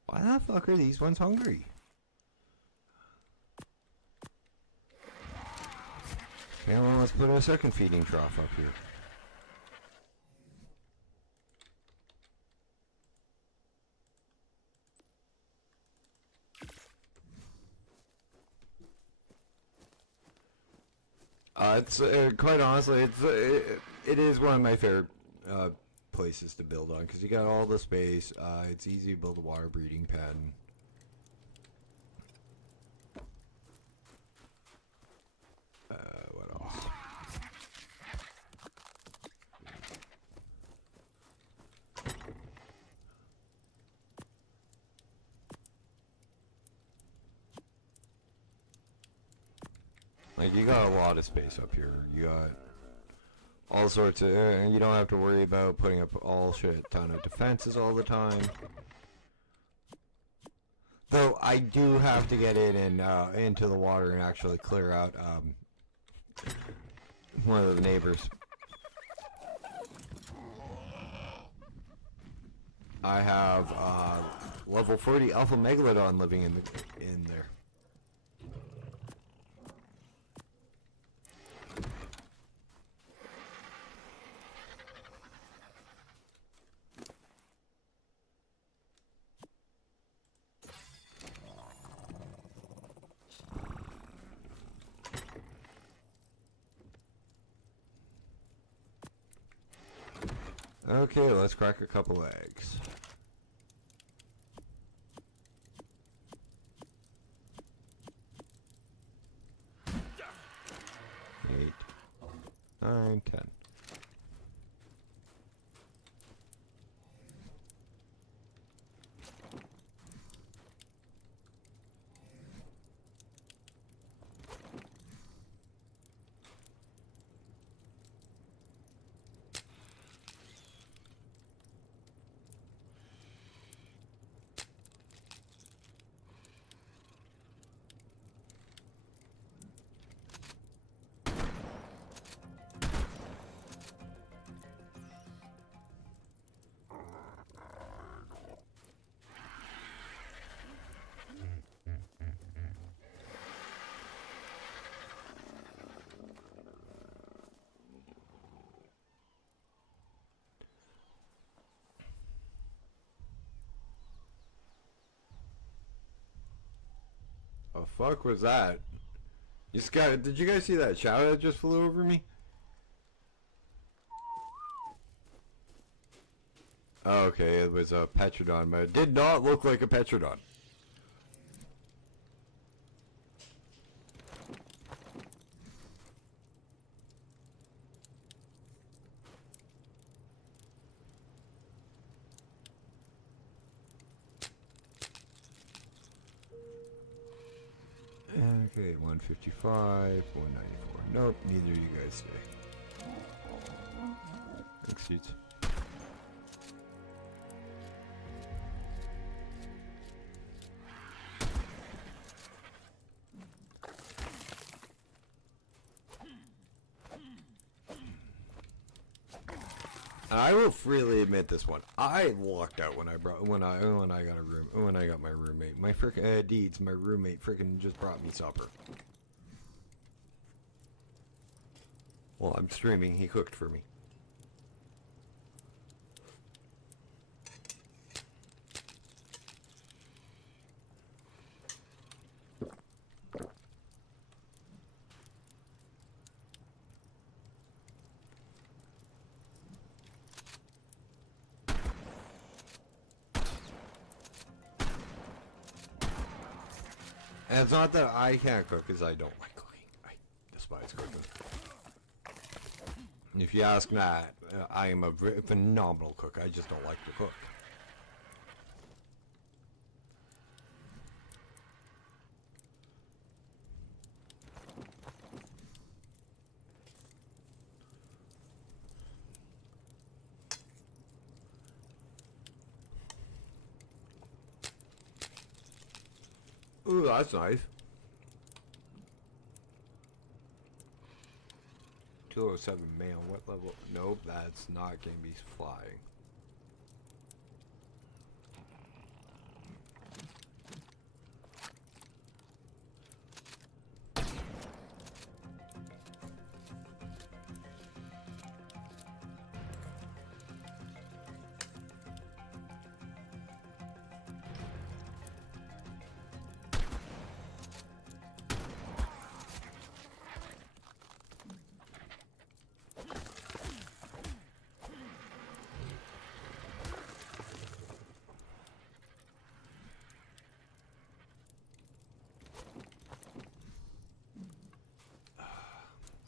Why the fuck are these ones hungry? Okay, well, let's put a second feeding trough up here. It's quite honestly, it is one of my favorite places to build on because you got all the space. It's easy to build a water breeding pen. What else? Like, you got a lot of space up here. You got all sorts of, you don't have to worry about putting up all shit ton of defenses all the time. Though I do have to get in and into the water and actually clear out one of the neighbors. I have level 40 Alpha Megalodon living in there. Okay, let's crack a couple eggs. Eight, 9, 10. Oh, fuck was that? Did you guys see that shadow that just flew over me? Okay, it was a Petrodon, but it did not look like a Petrodon. Okay, 155, 194. Nope, neither of you guys stay. Thanks, dudes. I will freely admit this one. I walked out when I got my roommate. My frickin' Deeds, my roommate, frickin' just brought me supper. While I'm streaming, he cooked for me. And it's not that I can't cook, because I don't like cooking. I despise cooking. If you ask Matt, I am a phenomenal cook. I just don't like to cook. Ooh, that's nice. 207 male, what level? Nope, that's not going to be flying.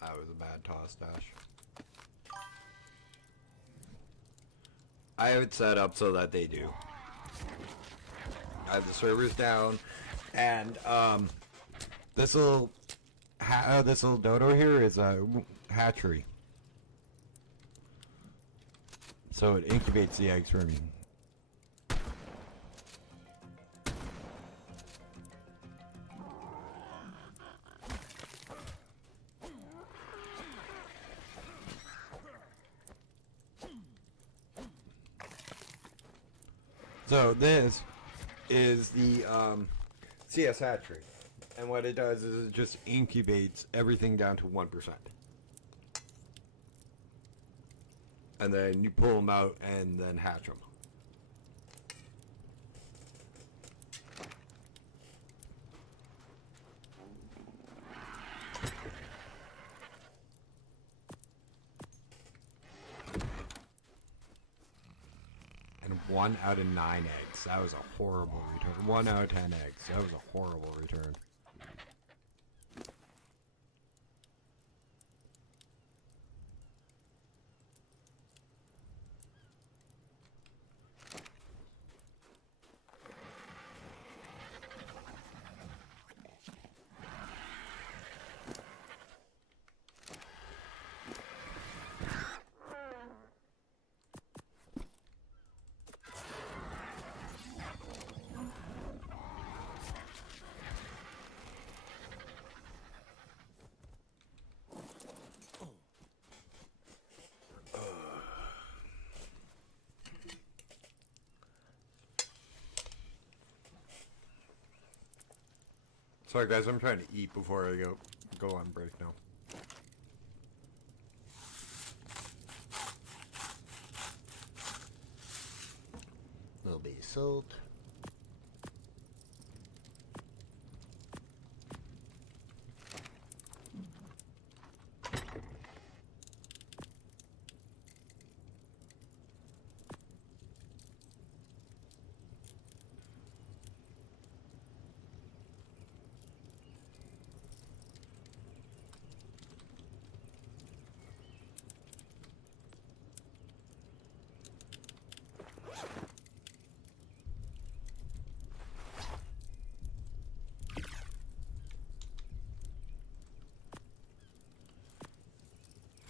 That was a bad toss, Dash. I have it set up so that they do. I have the servers down, and this little dodo here is a hatchery, so it incubates the eggs for me. So this is the CS hatchery. And what it does is it just incubates everything down to 1%. And then you pull them out and then hatch them. And 1 out of 9 eggs. That was a horrible return. 1 out of 10 eggs. That was a horrible return. Sorry guys, I'm trying to eat before I go on break now. A little bit of salt.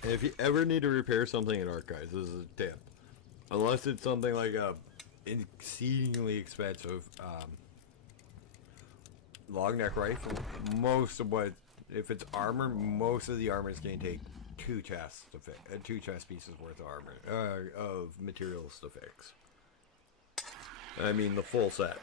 And if you ever need to repair something in Archives, this is a tip. Unless it's something like a exceedingly expensive long neck rifle, most of what, if it's armor, most of the armor is going to take 2 chests to fix, 2 chest pieces worth of armor, of materials to fix. I mean the full set.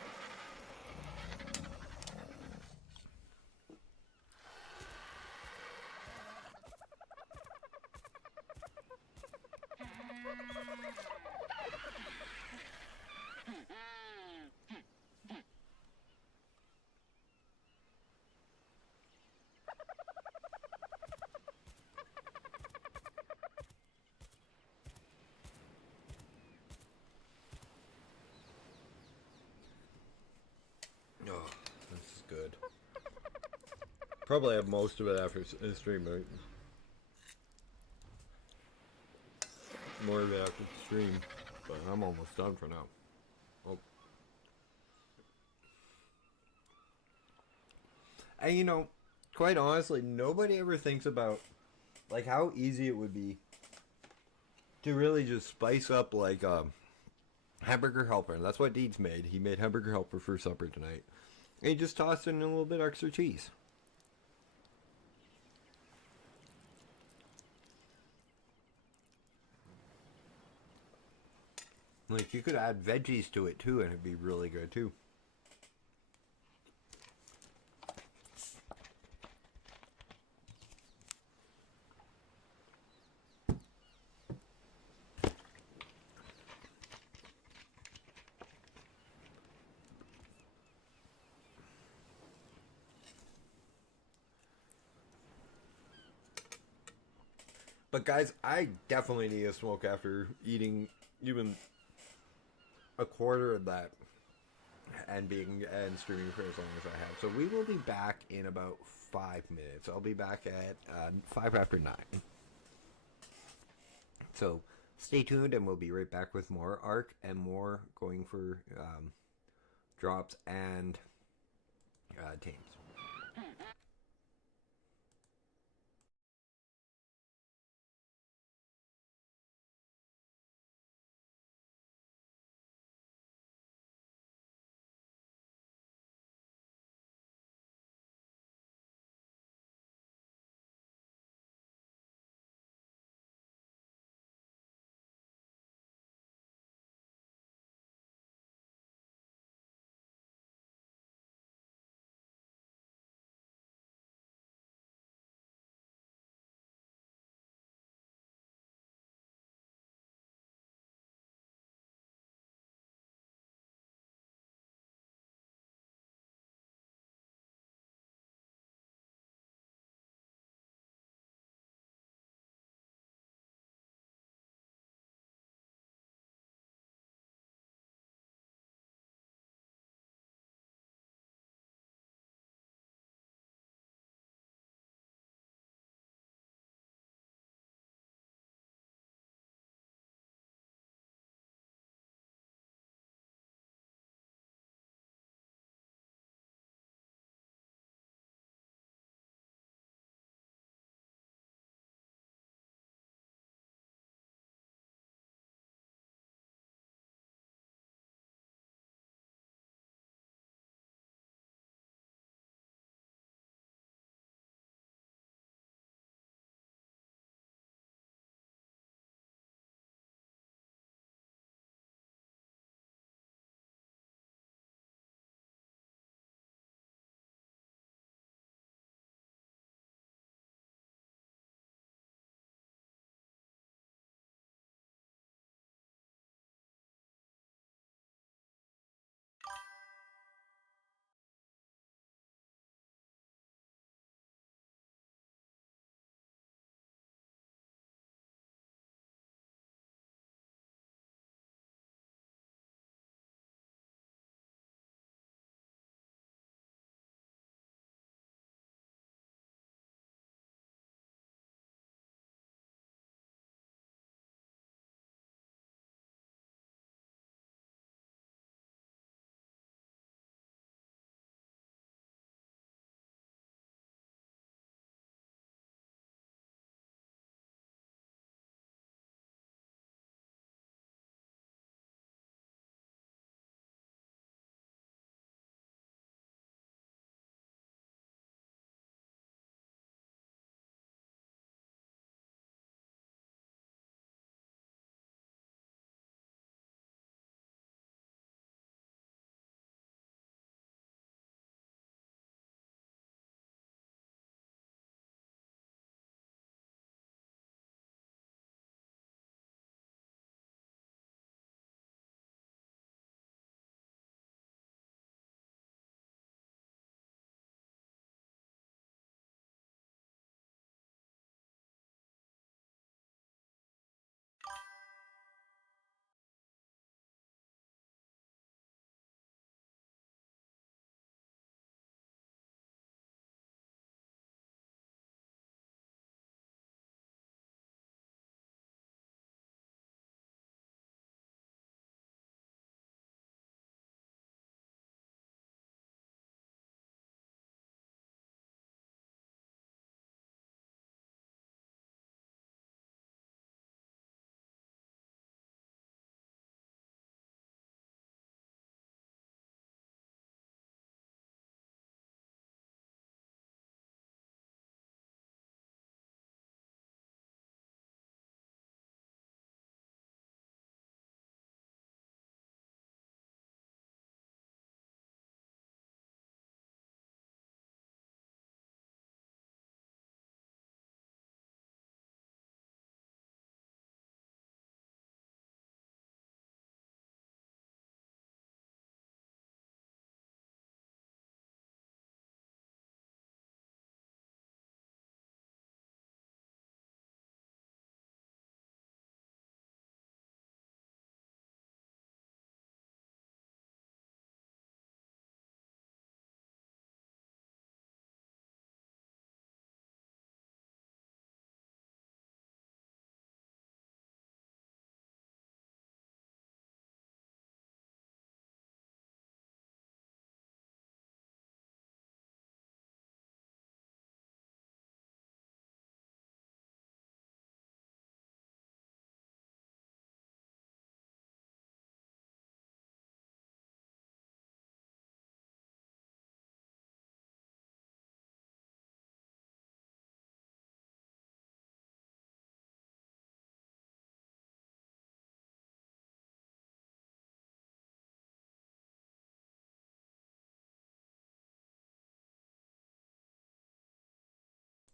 Oh, this is good. Probably have most of it after stream, right? More of it after the stream, but I'm almost done for now. Oh. And you know, quite honestly, nobody ever thinks about like how easy it would be to really just spice up like hamburger helper. And that's what Deeds made. He made hamburger helper for supper tonight. And he just tossed in a little bit extra cheese. Like you could add veggies to it too, and it'd be really good too. But guys, I definitely need a smoke after eating even a quarter of that and streaming for as long as I have. So we will be back in about 5 minutes. I'll be back at 5 after 9. So stay tuned, and we'll be right back with more Ark and more going for drops and tames.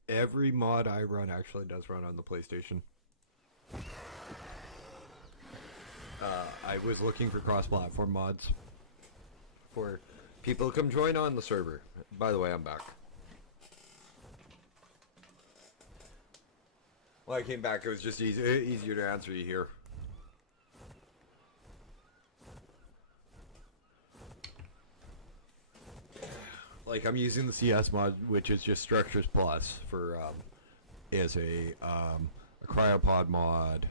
Every mod I run actually does run on the PlayStation. I was looking for cross-platform mods for people to come join on the server. By the way, I'm back. When I came back, it was just easier to answer you here. Like, I'm using the CS mod, which is just Structures Plus for, is a cryopod mod.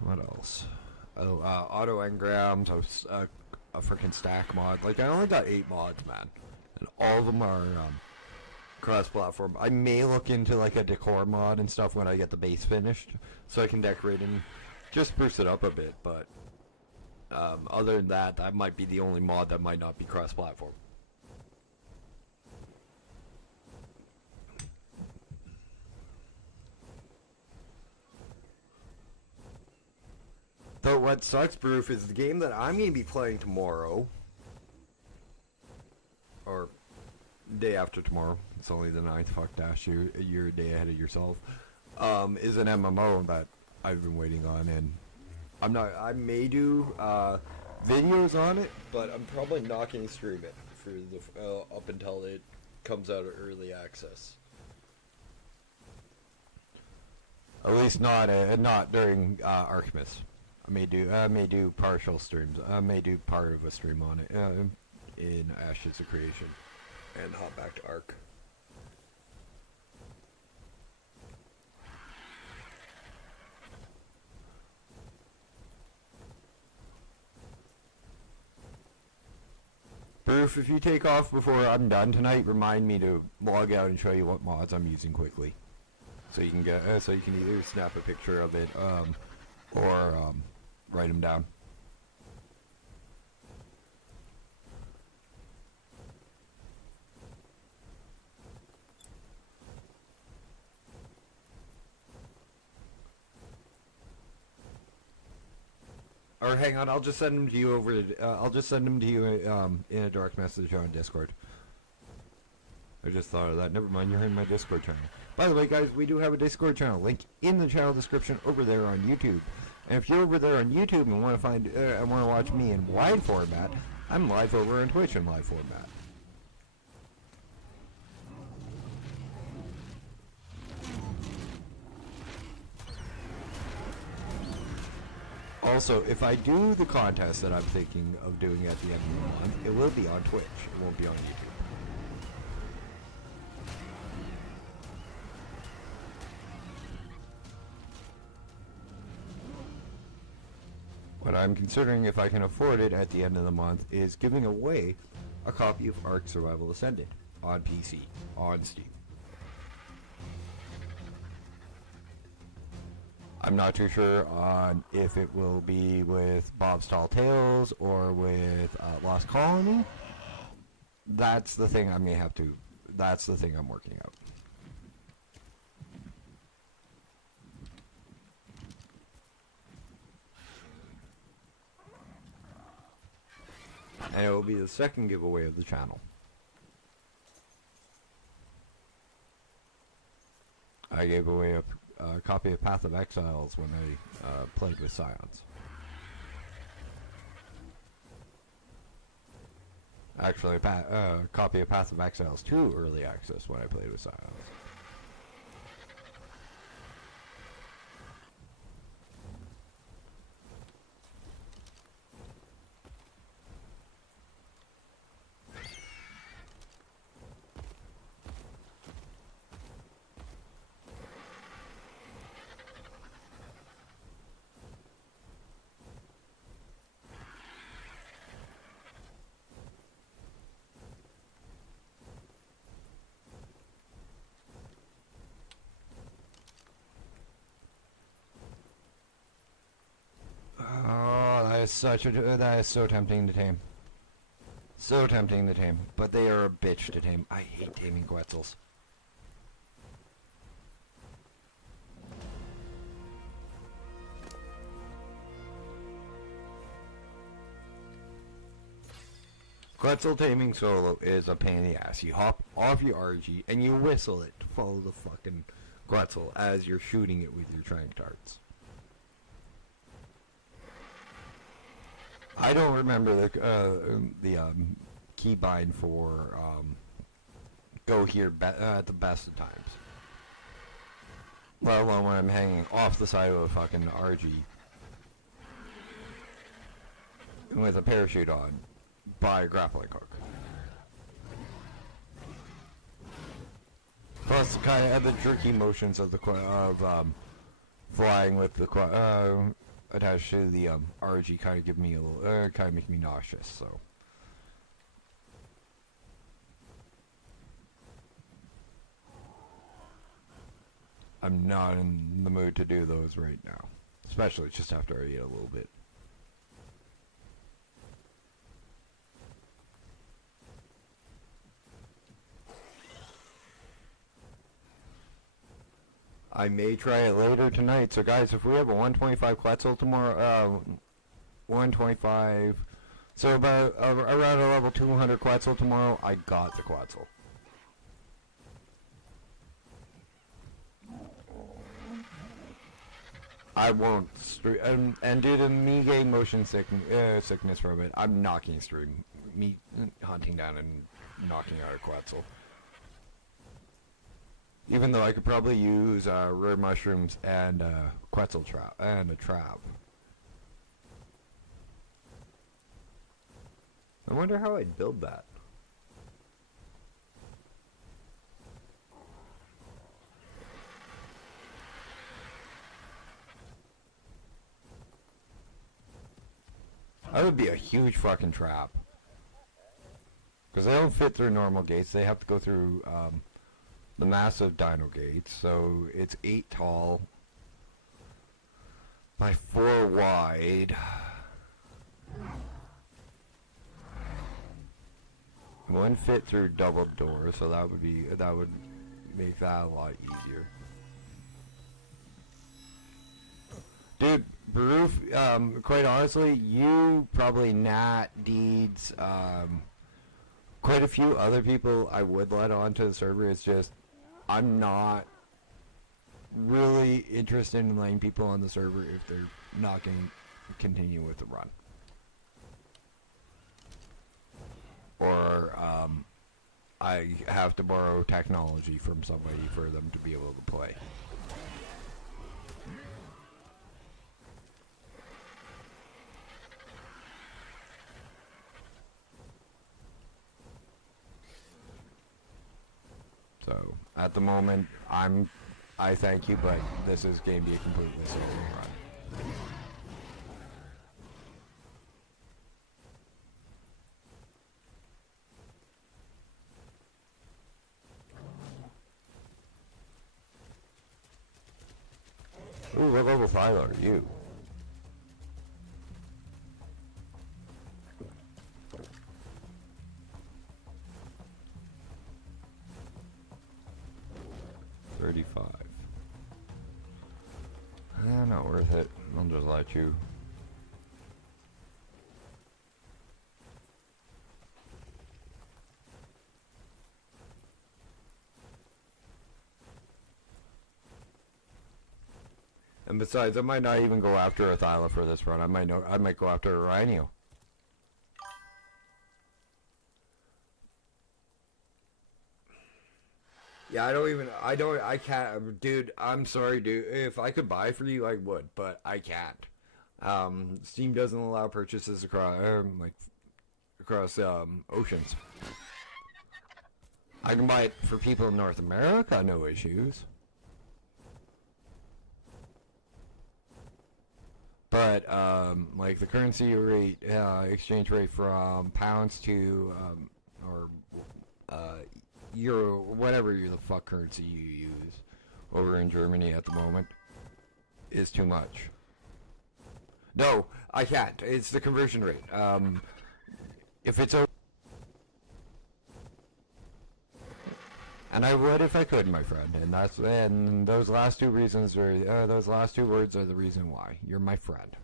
What else? Oh, auto engrams, a freaking stack mod. Like, I only got 8 mods, man. And all of them are, cross-platform. I may look into, like, a decor mod and stuff when I get the base finished, so I can decorate and just spruce it up a bit, but, other than that, that might be the only mod that might not be cross-platform. Though what sucks, Proof, is the game that I'm going to be playing tomorrow, or day after tomorrow, it's only the 9th, fuck Dash, you're a day ahead of yourself, is an MMO that I've been waiting on, and I may do, videos on it, but I'm probably not going to stream it for the, up until it comes out of early access. At least not during, Arkmas. I may do partial streams. I may do part of a stream on it in Ashes of Creation, and hop back to Ark. Proof, if you take off before I'm done tonight, remind me to log out and show you what mods I'm using quickly, so you can either snap a picture of it, or write them down. Or hang on, I'll just send them to you over. I'll just send them to you in a direct message on Discord. I just thought of that. Never mind, you're in my Discord channel. By the way, guys, we do have a Discord channel. Link in the channel description over there on YouTube. And if you're over there on YouTube and want to watch me in wide format, I'm live over on Twitch in live format. Also, if I do the contest that I'm thinking of doing at the end of the month, it will be on Twitch. It won't be on YouTube. What I'm considering, if I can afford it at the end of the month, is giving away a copy of Ark Survival Ascended on PC, on Steam. I'm not too sure on if it will be with Bob's Tall Tales or with Lost Colony. That's the thing that's the thing I'm working out. And it will be the second giveaway of the channel. I gave away a copy of Path of Exiles when I played with Scions. Actually, a copy of Path of Exiles 2 early access when I played with Scions. That is so tempting to tame. So tempting to tame, but they are a bitch to tame. I hate taming Quetzals. Quetzal taming solo is a pain in the ass. You hop off your RG and you whistle it to follow the fucking Quetzal as you're shooting it with your trank darts. I don't remember the keybind for go here at the best of times. Let alone when I'm hanging off the side of a fucking RG with a parachute on by a grappling hook. Plus, kind of the jerky motions of the flying with the attached to the RG kind of give me a little, kind of make me nauseous. So, I'm not in the mood to do those right now, especially just after I eat a little bit. I may try it later tonight. So guys, if we have a 125 Quetzal tomorrow, 125, so about around a level 200 Quetzal tomorrow, I got the Quetzal. I won't stream, and due to me getting motion sickness from it, I'm not going to stream me hunting down and knocking out a Quetzal. Even though I could probably use rare mushrooms and Quetzal trap and a trap. I wonder how I'd build that. That would be a huge fucking trap. Because they don't fit through normal gates. They have to go through the massive dino gates. So it's 8 tall by 4 wide. It wouldn't fit through double doors, so that would make that a lot easier. Dude, Baroof, quite honestly, you, probably Nat, Deeds, quite a few other people I would let onto the server. It's just, I'm not really interested in letting people on the server if they're not going to continue with the run. Or, I have to borrow technology from somebody for them to be able to play. So, at the moment, I thank you, but this is going to be a completely solo run. Ooh, what level 5 are you? Not worth it. I'll just let you. And besides, I might not even go after a Thyla for this run. I might go after a Rhino. Yeah, I can't, dude, I'm sorry, dude. If I could buy for you, I would, but I can't. Steam doesn't allow purchases across oceans. I can buy it for people in North America, no issues. But, like the currency rate, exchange rate from pounds to, euro, whatever the fuck currency you use over in Germany at the moment, is too much. No, I can't. It's the conversion rate. If it's over, and I would if I could, my friend. And those last two reasons are those last two words are the reason why. You're my friend.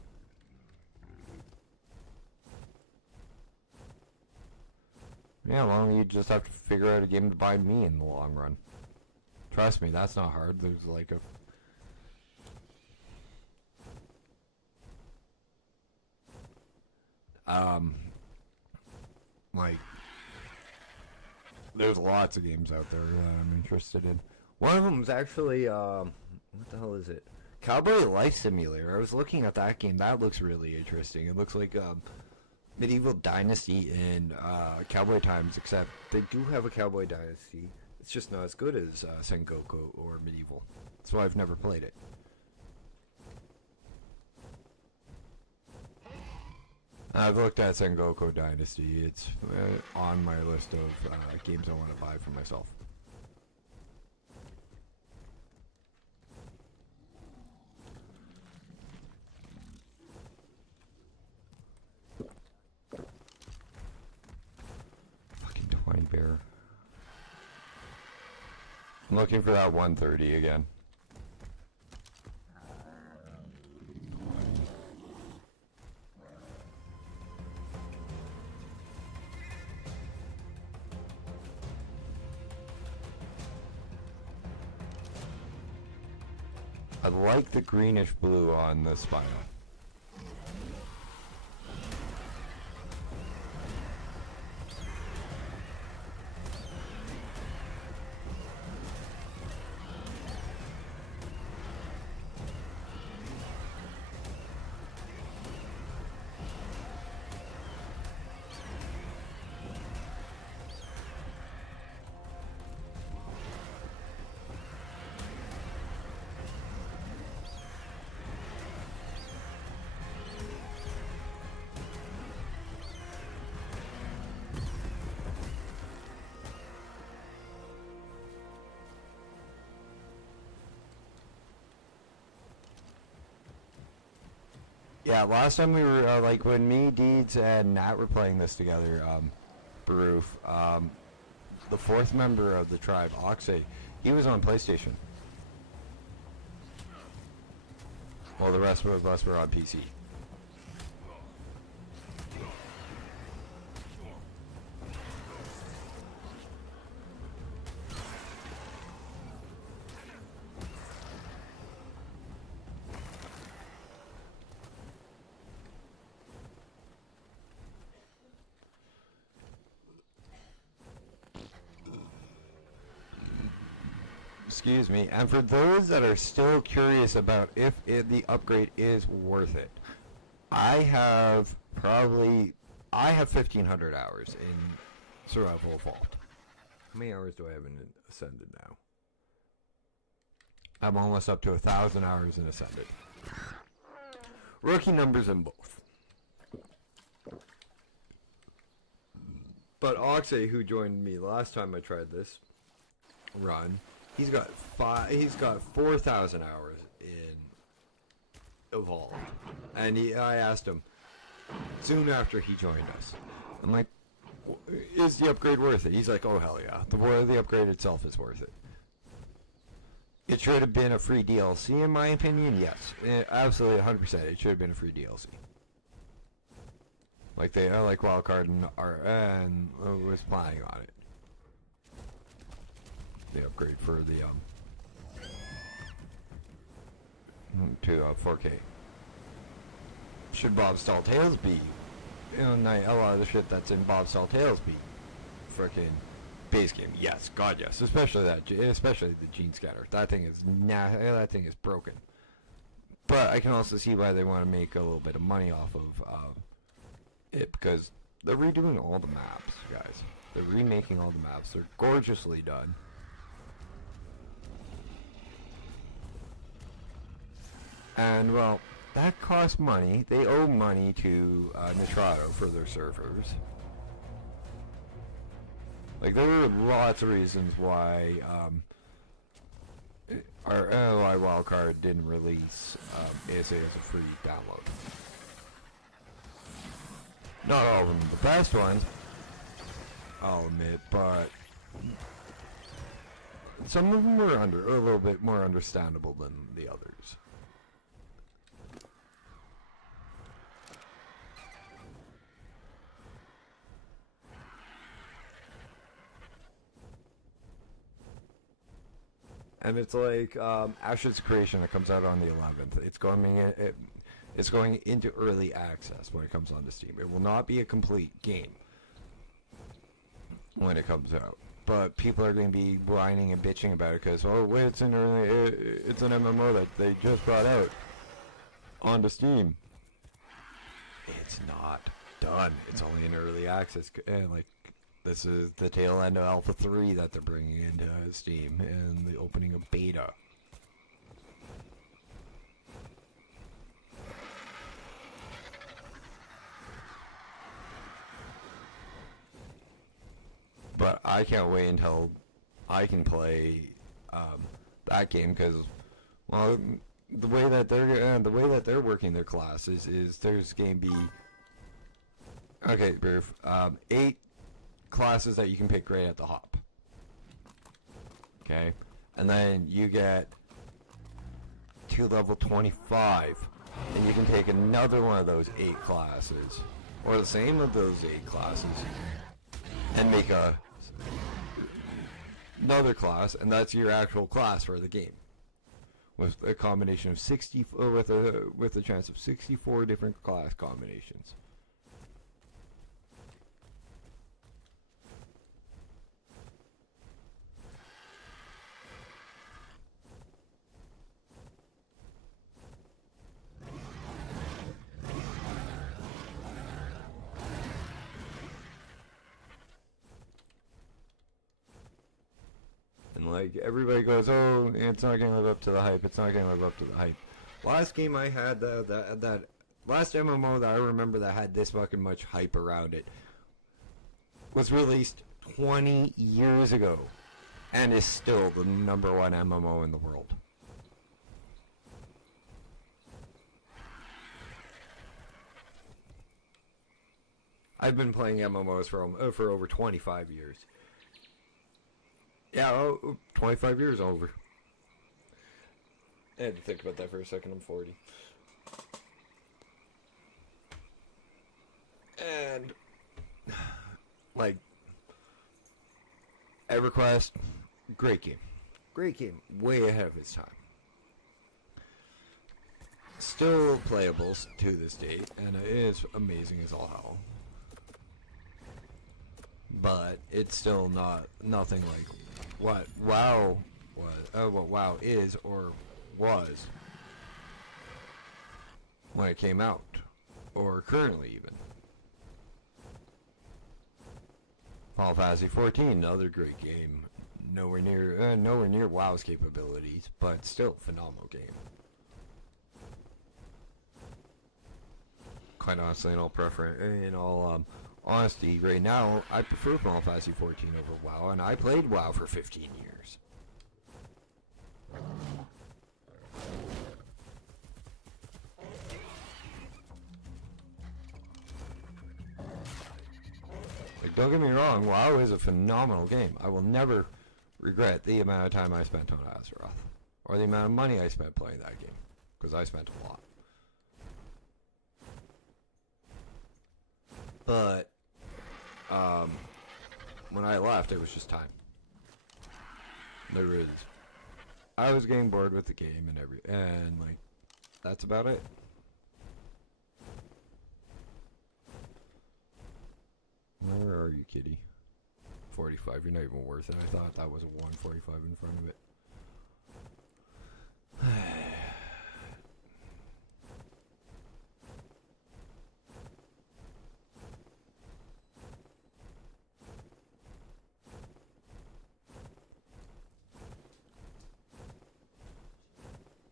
Yeah, well, you just have to figure out a game to buy me in the long run. Trust me, that's not hard. There's like a... Like... There's lots of games out there that I'm interested in. One of them is actually, what the hell is it? Cowboy Life Simulator. I was looking at that game. That looks really interesting. It looks like, Medieval Dynasty in, Cowboy Times, except they do have a Cowboy Dynasty. It's just not as good as, Sengoku or Medieval. That's why I've never played it. I've looked at Sengoku Dynasty. It's on my list of games I want to buy for myself. Fucking 20 bear. I'm looking for that 130 again. I like the greenish blue on the spine. Yeah, last time we were, like, when me, Deeds, and Nat were playing this together, Baroof, the fourth member of the tribe, Oxy, he was on PlayStation. Well, the rest of us were on PC. Excuse me. And for those that are still curious about if the upgrade is worth it, I have 1,500 hours in Survival Evolved. How many hours do I have in Ascended now? I'm almost up to 1,000 hours in Ascended. Rookie numbers in both. But Oxy, who joined me last time I tried this run, he's got 4,000 hours in Evolved. And I asked him soon after he joined us, I'm like, is the upgrade worth it? He's like, oh hell yeah. The upgrade itself is worth it. It should have been a free DLC in my opinion, yes. Absolutely 100%. It should have been a free DLC. Like they like Wildcard and was planning on it. The upgrade for the to 4K. Should Bob's Tall Tales be? A lot of the shit that's in Bob's Tall Tales be frickin' base game. Yes, God yes. Especially the Gene Scatter. That thing is broken. But I can also see why they want to make a little bit of money off of it, because they're redoing all the maps, guys. They're remaking all the maps. They're gorgeously done. And, well, that costs money. They owe money to Nitrado for their servers. Like, there were lots of reasons why why Wildcard didn't release ASA as a free download. Not all of them the best ones, I'll admit, but some of them were a little bit more understandable than the others. And it's like Ashes Creation that comes out on the 11th. It's going into early access when it comes onto Steam. It will not be a complete game when it comes out. But people are going to be whining and bitching about it because, oh, wait, it's an MMO that they just brought out onto Steam. It's not done. It's only in early access. And, like, this is the tail end of Alpha 3 that they're bringing into Steam and the opening of Beta. But I can't wait until I can play that game because, well, the way that they're working their classes is there's going to be okay, brief 8 classes that you can pick right at the hop. Okay, and then you get to level 25, and you can take another one of those 8 classes, or the same of those 8 classes, and make another class, and that's your actual class for the game, with a combination of 60 with a chance of 64 different class combinations. Like, everybody goes, oh, it's not going to live up to the hype, it's not going to live up to the hype. Last game I had, that last MMO that I remember that had this fucking much hype around it was released 20 years ago, and is still the #1 MMO in the world. I've been playing MMOs for over 25 years. Yeah, 25 years over. I had to think about that for a second. I'm 40. And, like, EverQuest, great game. Great game. Way ahead of its time. Still playable to this date, and it is amazing as all hell. But it's still nothing like what WoW was, what WoW is or was when it came out, or currently even. Final Fantasy 14, another great game, nowhere near WoW's capabilities, but still phenomenal game. Quite honestly, in all honesty, right now, I prefer Final Fantasy 14 over WoW, and I played WoW for 15 years. Like, don't get me wrong, WoW is a phenomenal game. I will never regret the amount of time I spent on Azeroth, or the amount of money I spent playing that game, because I spent a lot. But when I left, it was just time. I was getting bored with the game and like, that's about it. Where are you, kitty? 45. You're not even worth it. I thought that was a 145 in front of it.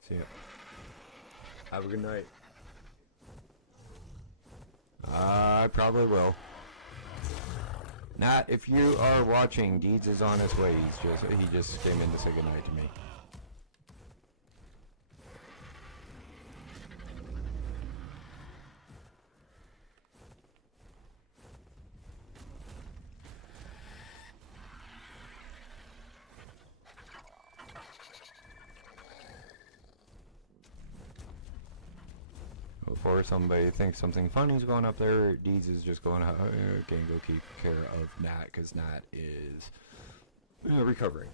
See ya. Have a good night. I probably will. Nat, if you are watching, Deeds is on his way. He just came in to say goodnight to me. Before somebody thinks something funny's going up there, Deeds is just going, okay, go keep care of Nat, because Nat is recovering.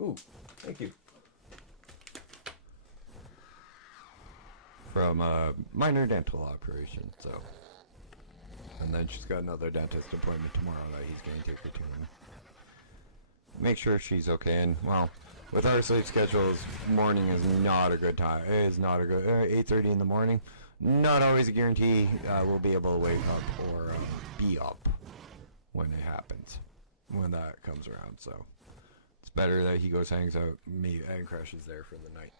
Ooh, thank you. From a minor dental operation, so. And then she's got another dentist appointment tomorrow that he's going to take her to. Make sure she's okay. And, well, with our sleep schedules, morning is not a good time. It is not a good... 8:30 in the morning, not always a guarantee we'll be able to wake up or be up when it happens. When that comes around, so. It's better that he goes, hangs out, and crashes there for the night.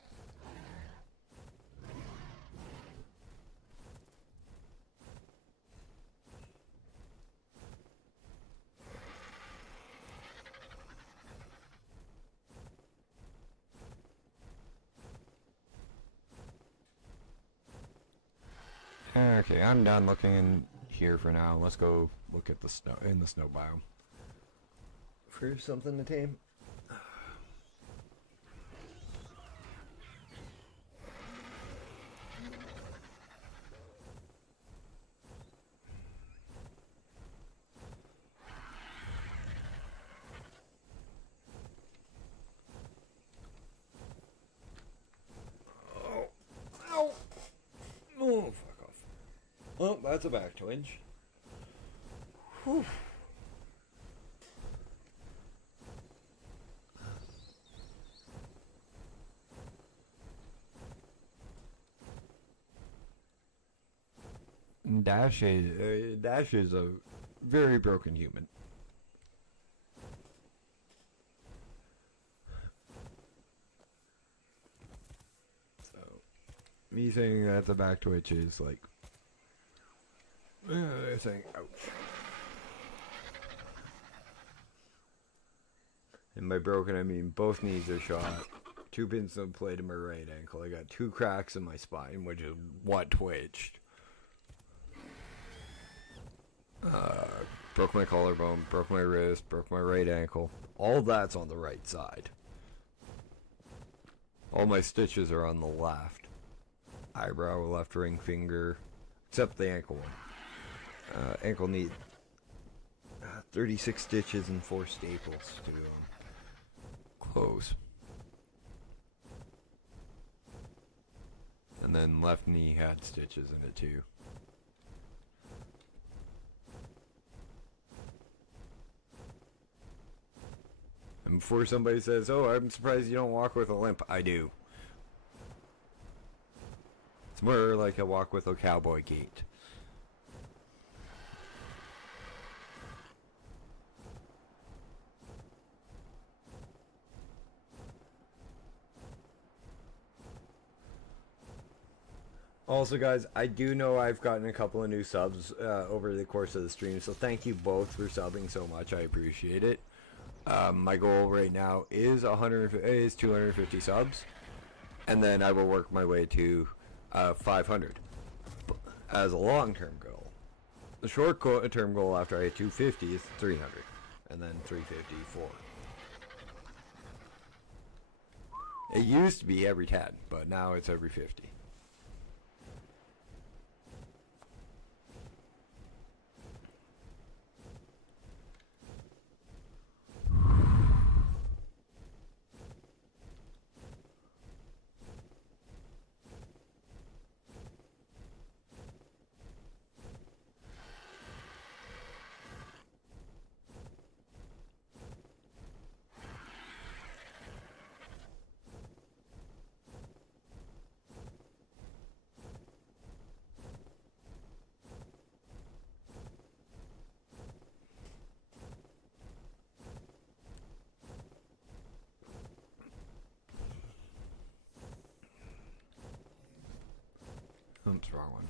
Okay, I'm done looking in here for now. Let's go look at the snow in the snow biome for something to tame. Oh, fuck off. Well, that's a back twinge. Whew. Dash is a very broken human. So, me saying that the back twitch is like, they're saying ouch. And by broken, I mean both knees are shot. 2 pins of plate in my right ankle. I got 2 cracks in my spine, which is what twitched. Broke my collarbone, broke my wrist, broke my right ankle. All that's on the right side. All my stitches are on the left. Eyebrow, left ring finger, except the ankle one. Ankle need 36 stitches and 4 staples to close. And then left knee had stitches in it too. And before somebody says, oh, I'm surprised you don't walk with a limp, I do. It's more like I walk with a cowboy gait. Also, guys, I do know I've gotten a couple of new subs over the course of the stream, so thank you both for subbing so much. I appreciate it. My goal right now is 250 subs, and then I will work my way to 500 as a long-term goal. The short-term goal after I hit 250 is 300, and then 354. It used to be every 10, but now it's every 50. That's the wrong one.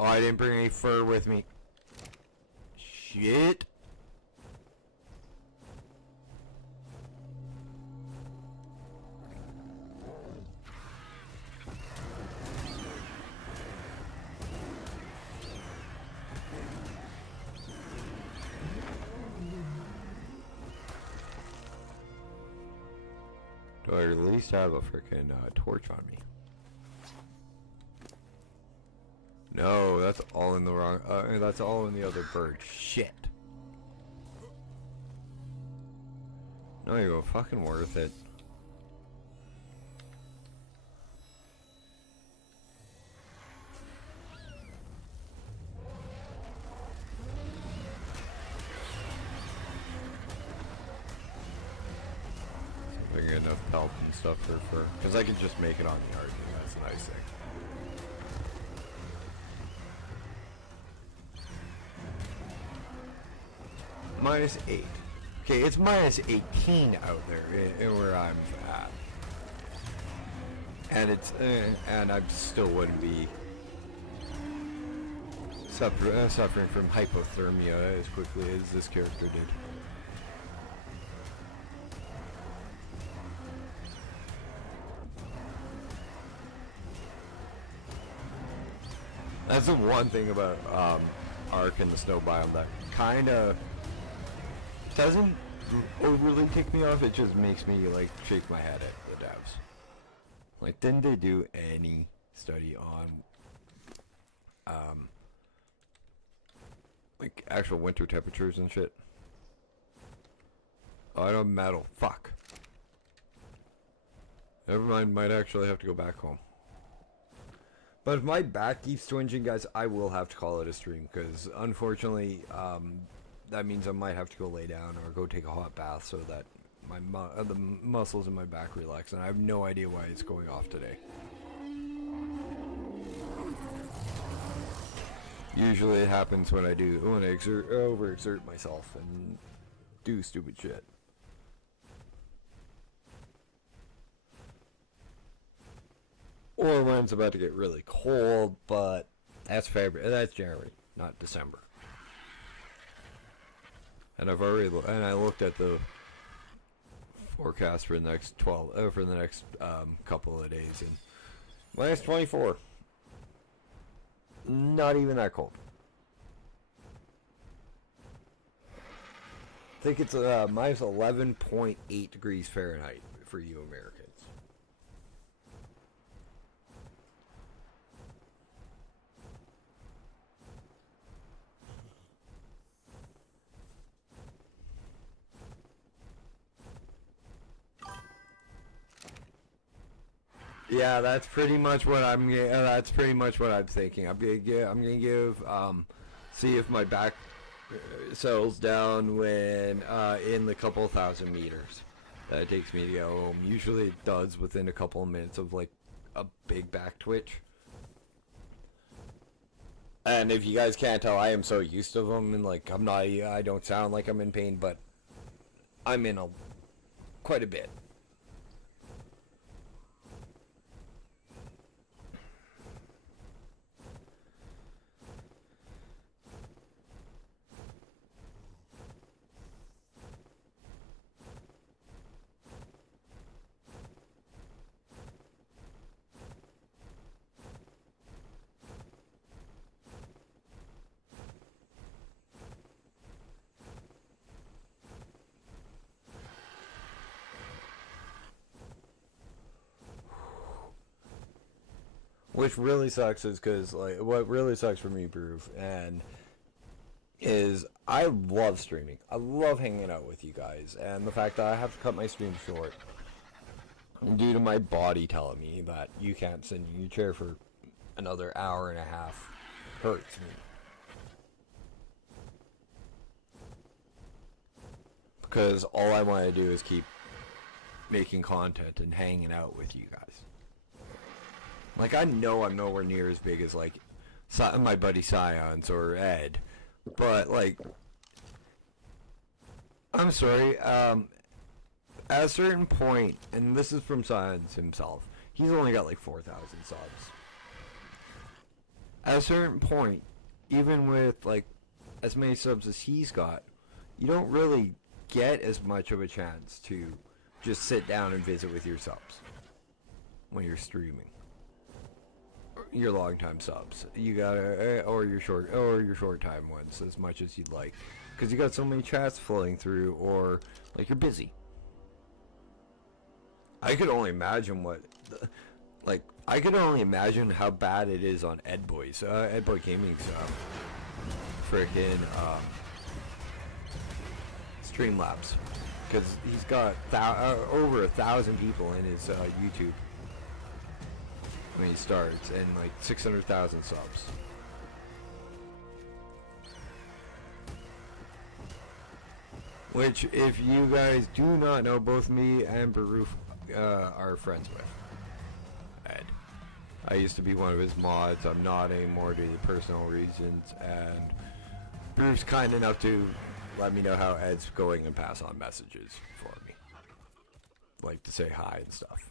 Oh, I didn't bring any fur with me. Shit. Do I at least have a freaking torch on me? No, that's all in the wrong. That's all in the other bird. Shit. No, you're fucking worth it. See if I get enough pelt and stuff for because I can just make it on the arc, and that's a nice thing. -8. Okay, it's -18 out there where I'm at, and it's and I still wouldn't be suffering from hypothermia as quickly as this character did. That's the one thing about Ark and the snow biome that kind of doesn't overly tick me off. It just makes me like shake my head at the devs. Like, didn't they do any study on like actual winter temperatures and shit? Oh, I don't metal. Fuck. Never mind. Might actually have to go back home. But if my back keeps twinging, guys, I will have to call it a stream, because unfortunately, that means I might have to go lay down or go take a hot bath so that the muscles in my back relax, and I have no idea why it's going off today. Usually it happens when I overexert myself and do stupid shit. Or when it's about to get really cold, but that's February, that's January, not December. And I've already I looked at the forecast for the next couple of days, and -24. Not even that cold. I think it's -11.8 degrees Fahrenheit for you Americans. Yeah, that's pretty much what I'm. That's pretty much what I'm thinking. I'm gonna give. See if my back settles down when in the couple thousand meters that it takes me to go home. Usually it does within a couple of minutes of like a big back twitch. And if you guys can't tell, I am so used to them, and like I'm not. I don't sound like I'm in pain, but I'm in quite a bit. Which really sucks is because, like, what really sucks for me, Groove, and is I love streaming. I love hanging out with you guys, and the fact that I have to cut my stream short due to my body telling me that you can't sit in your chair for another hour and a half hurts me. Because all I want to do is keep making content and hanging out with you guys. Like, I know I'm nowhere near as big as, like, my buddy Science or Ed, but, like, I'm sorry, at a certain point, and this is from Science himself, he's only got, like, 4,000 subs. At a certain point, even with, like, as many subs as he's got, you don't really get as much of a chance to just sit down and visit with your subs when you're streaming. Your long time subs, you gotta, or your short time ones, as much as you'd like, because you got so many chats flowing through, or like you're busy. I could only imagine I could only imagine how bad it is on Edboy's, Edboy Gaming's, frickin', Streamlabs. because he's got over 1,000 people in his YouTube when he starts, and like 600,000 subs. Which, if you guys do not know, both me and Baruf are friends with Ed. I used to be one of his mods. I'm not anymore due to personal reasons, and Baruf's kind enough to let me know how Ed's going and pass on messages for me, like to say hi and stuff.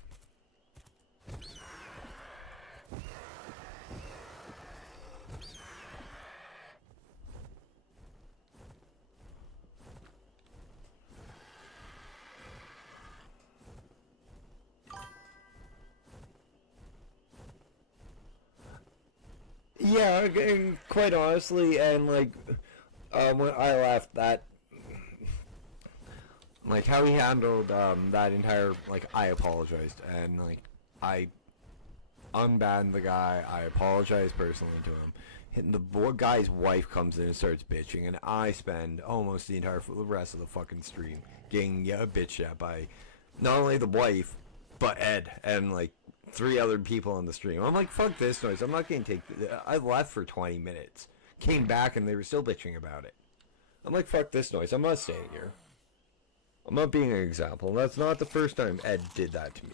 Yeah, and quite honestly, and like, when I left that, like how he handled that entire, like, I apologized, and like I unbanned the guy. I apologized personally to him. And the guy's wife comes in and starts bitching, and I spend almost the entire rest of the fucking stream getting bitched at by not only the wife but Ed and like 3 other people on the stream. I'm like, fuck this noise. I'm not gonna take. I left for 20 minutes, came back, and they were still bitching about it. I'm like, fuck this noise. I'm not staying here. I'm not being an example. That's not the first time Ed did that to me.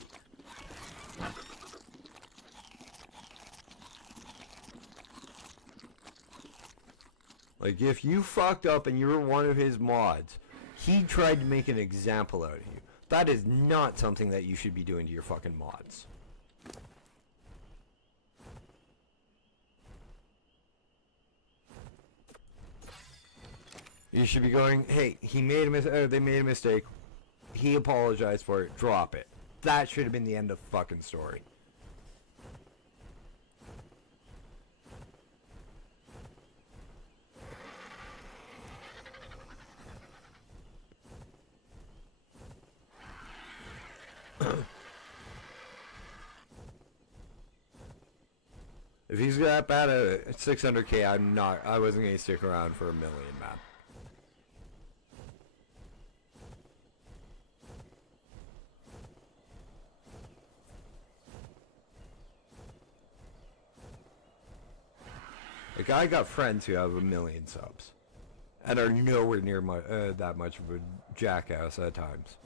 Like, if you fucked up and you were one of his mods, he tried to make an example out of you. That is not something that you should be doing to your fucking mods. You should be going, hey, he made a they made a mistake. He apologized for it. Drop it. That should have been the end of the fucking story. If he's that bad at 600k, I wasn't gonna stick around for a million, man. Like, I got friends who have 1,000,000 subs and are nowhere near that much of a jackass at times.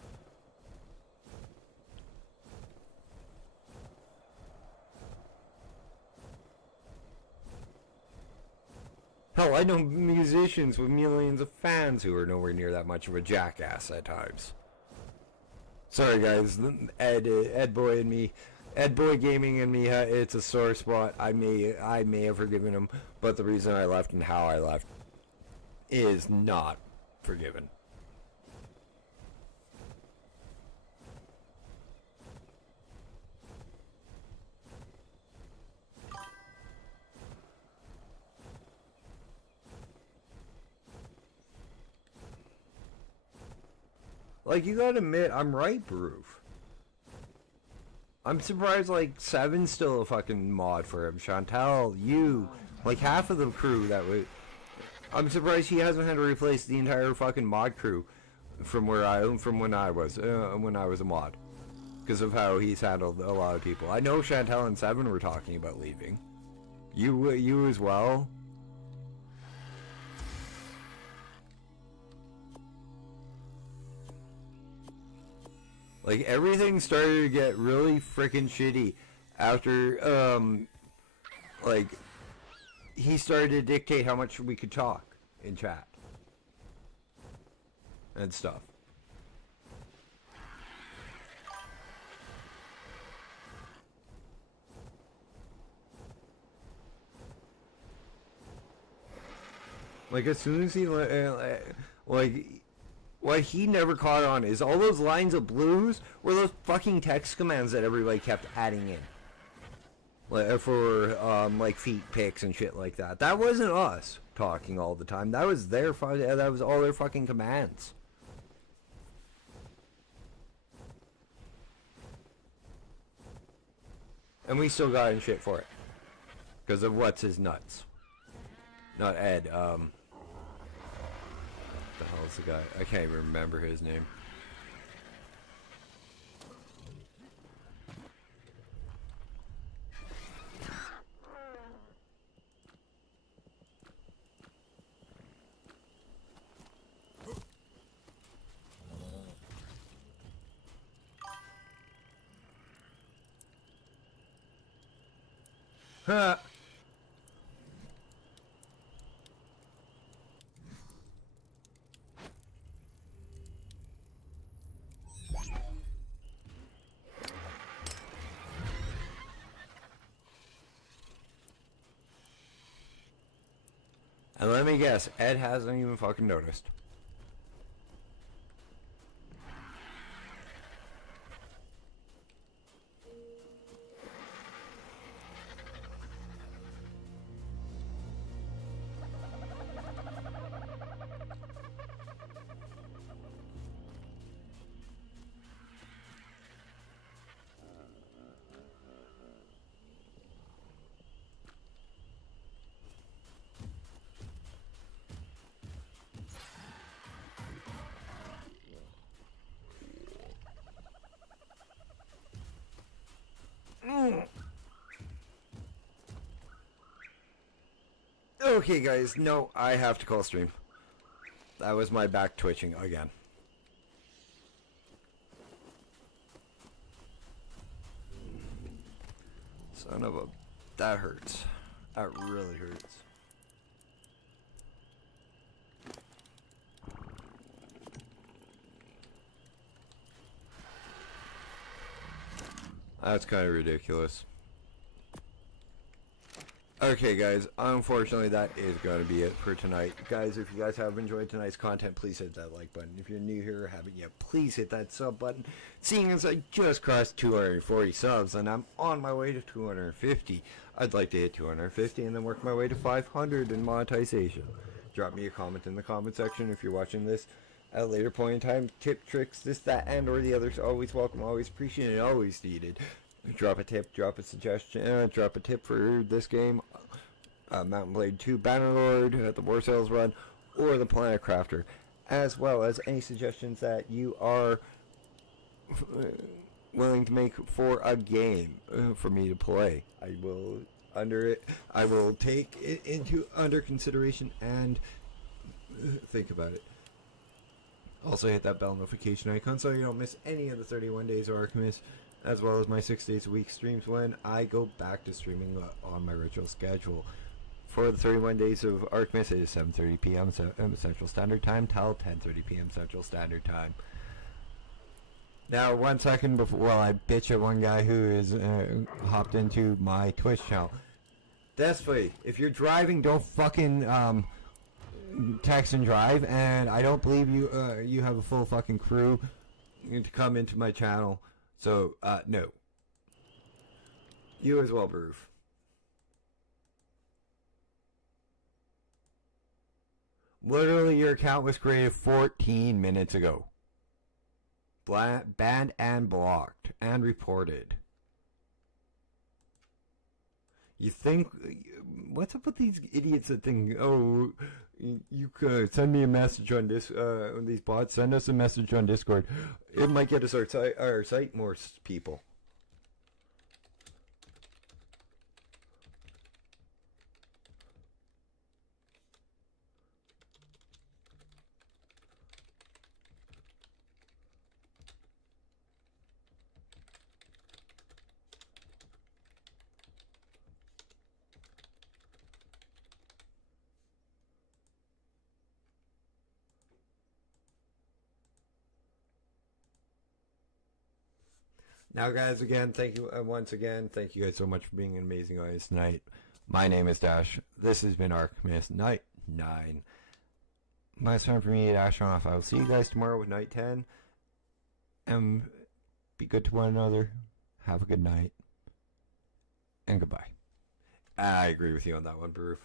Hell, I know musicians with millions of fans who are nowhere near that much of a jackass at times. Sorry guys, Ed Boy and me, Ed Boy Gaming and me, it's a sore spot. I may have forgiven him, but the reason I left and how I left is not forgiven. Like, you gotta admit, I'm right, Baruf. I'm surprised, like, Seven's still a fucking mod for him. Chantal, you, like, half of the crew that was... I'm surprised he hasn't had to replace the entire fucking mod crew from when I was a mod. Because of how he's handled a lot of people. I know Chantal and Seven were talking about leaving. You as well? Like, everything started to get really freaking shitty after, like, he started to dictate how much we could talk in chat and stuff. Like, as soon as he, like... What he never caught on is all those lines of blues were those fucking text commands that everybody kept adding in. Like, for, like, feet pics and shit like that. That wasn't us talking all the time. That was that was all their fucking commands. And we still got in shit for it. Because of what's his nuts. Not Ed, the hell's the guy? I can't even remember his name. And let me guess, Ed hasn't even fucking noticed. Okay, guys, no, I have to call stream. That was my back twitching again. Son of a... That hurts. That really hurts. That's kind of ridiculous. Okay, guys, unfortunately that is going to be it for tonight. Guys, if you guys have enjoyed tonight's content, please hit that like button. If you're new here or haven't yet, please hit that sub button. Seeing as I just crossed 240 subs and I'm on my way to 250, I'd like to hit 250 and then work my way to 500 in monetization. Drop me a comment in the comment section if you're watching this at a later point in time. Tip, tricks, this, that, and or the others. Always welcome, always appreciated, always needed. Drop a tip, drop a suggestion, drop a tip for this game, Mountain Blade 2 Bannerlord, the War Sales run, or the Planet Crafter, as well as any suggestions that you are willing to make for a game for me to play. I will take it into under consideration and think about it. Also hit that bell notification icon so you don't miss any of the 31 days of Arkmas, as well as my 6 days a week streams when I go back to streaming on my ritual schedule. For the 31 days of Arkmas, it is 7:30 p.m. Central Standard Time till 10:30 p.m. Central Standard Time. Now, 1 second before, while I bitch at one guy who is hopped into my Twitch channel. Desperately, if you're driving, don't fucking text and drive, and I don't believe you you have a full fucking crew to come into my channel. So, no. You as well, Baroof. Literally, your account was created 14 minutes ago. Banned and blocked and reported. You think... What's up with these idiots that think, oh, you could send me a message on this, these bots, send us a message on Discord. It might get us our site more people. Now, guys, again, thank you once again. Thank you guys so much for being an amazing audience tonight. My name is Dash. This has been Arkmas Night 9. My time for me to dash off. I will see you guys tomorrow with Night 10. And be good to one another. Have a good night. And goodbye. I agree with you on that one, Baroof.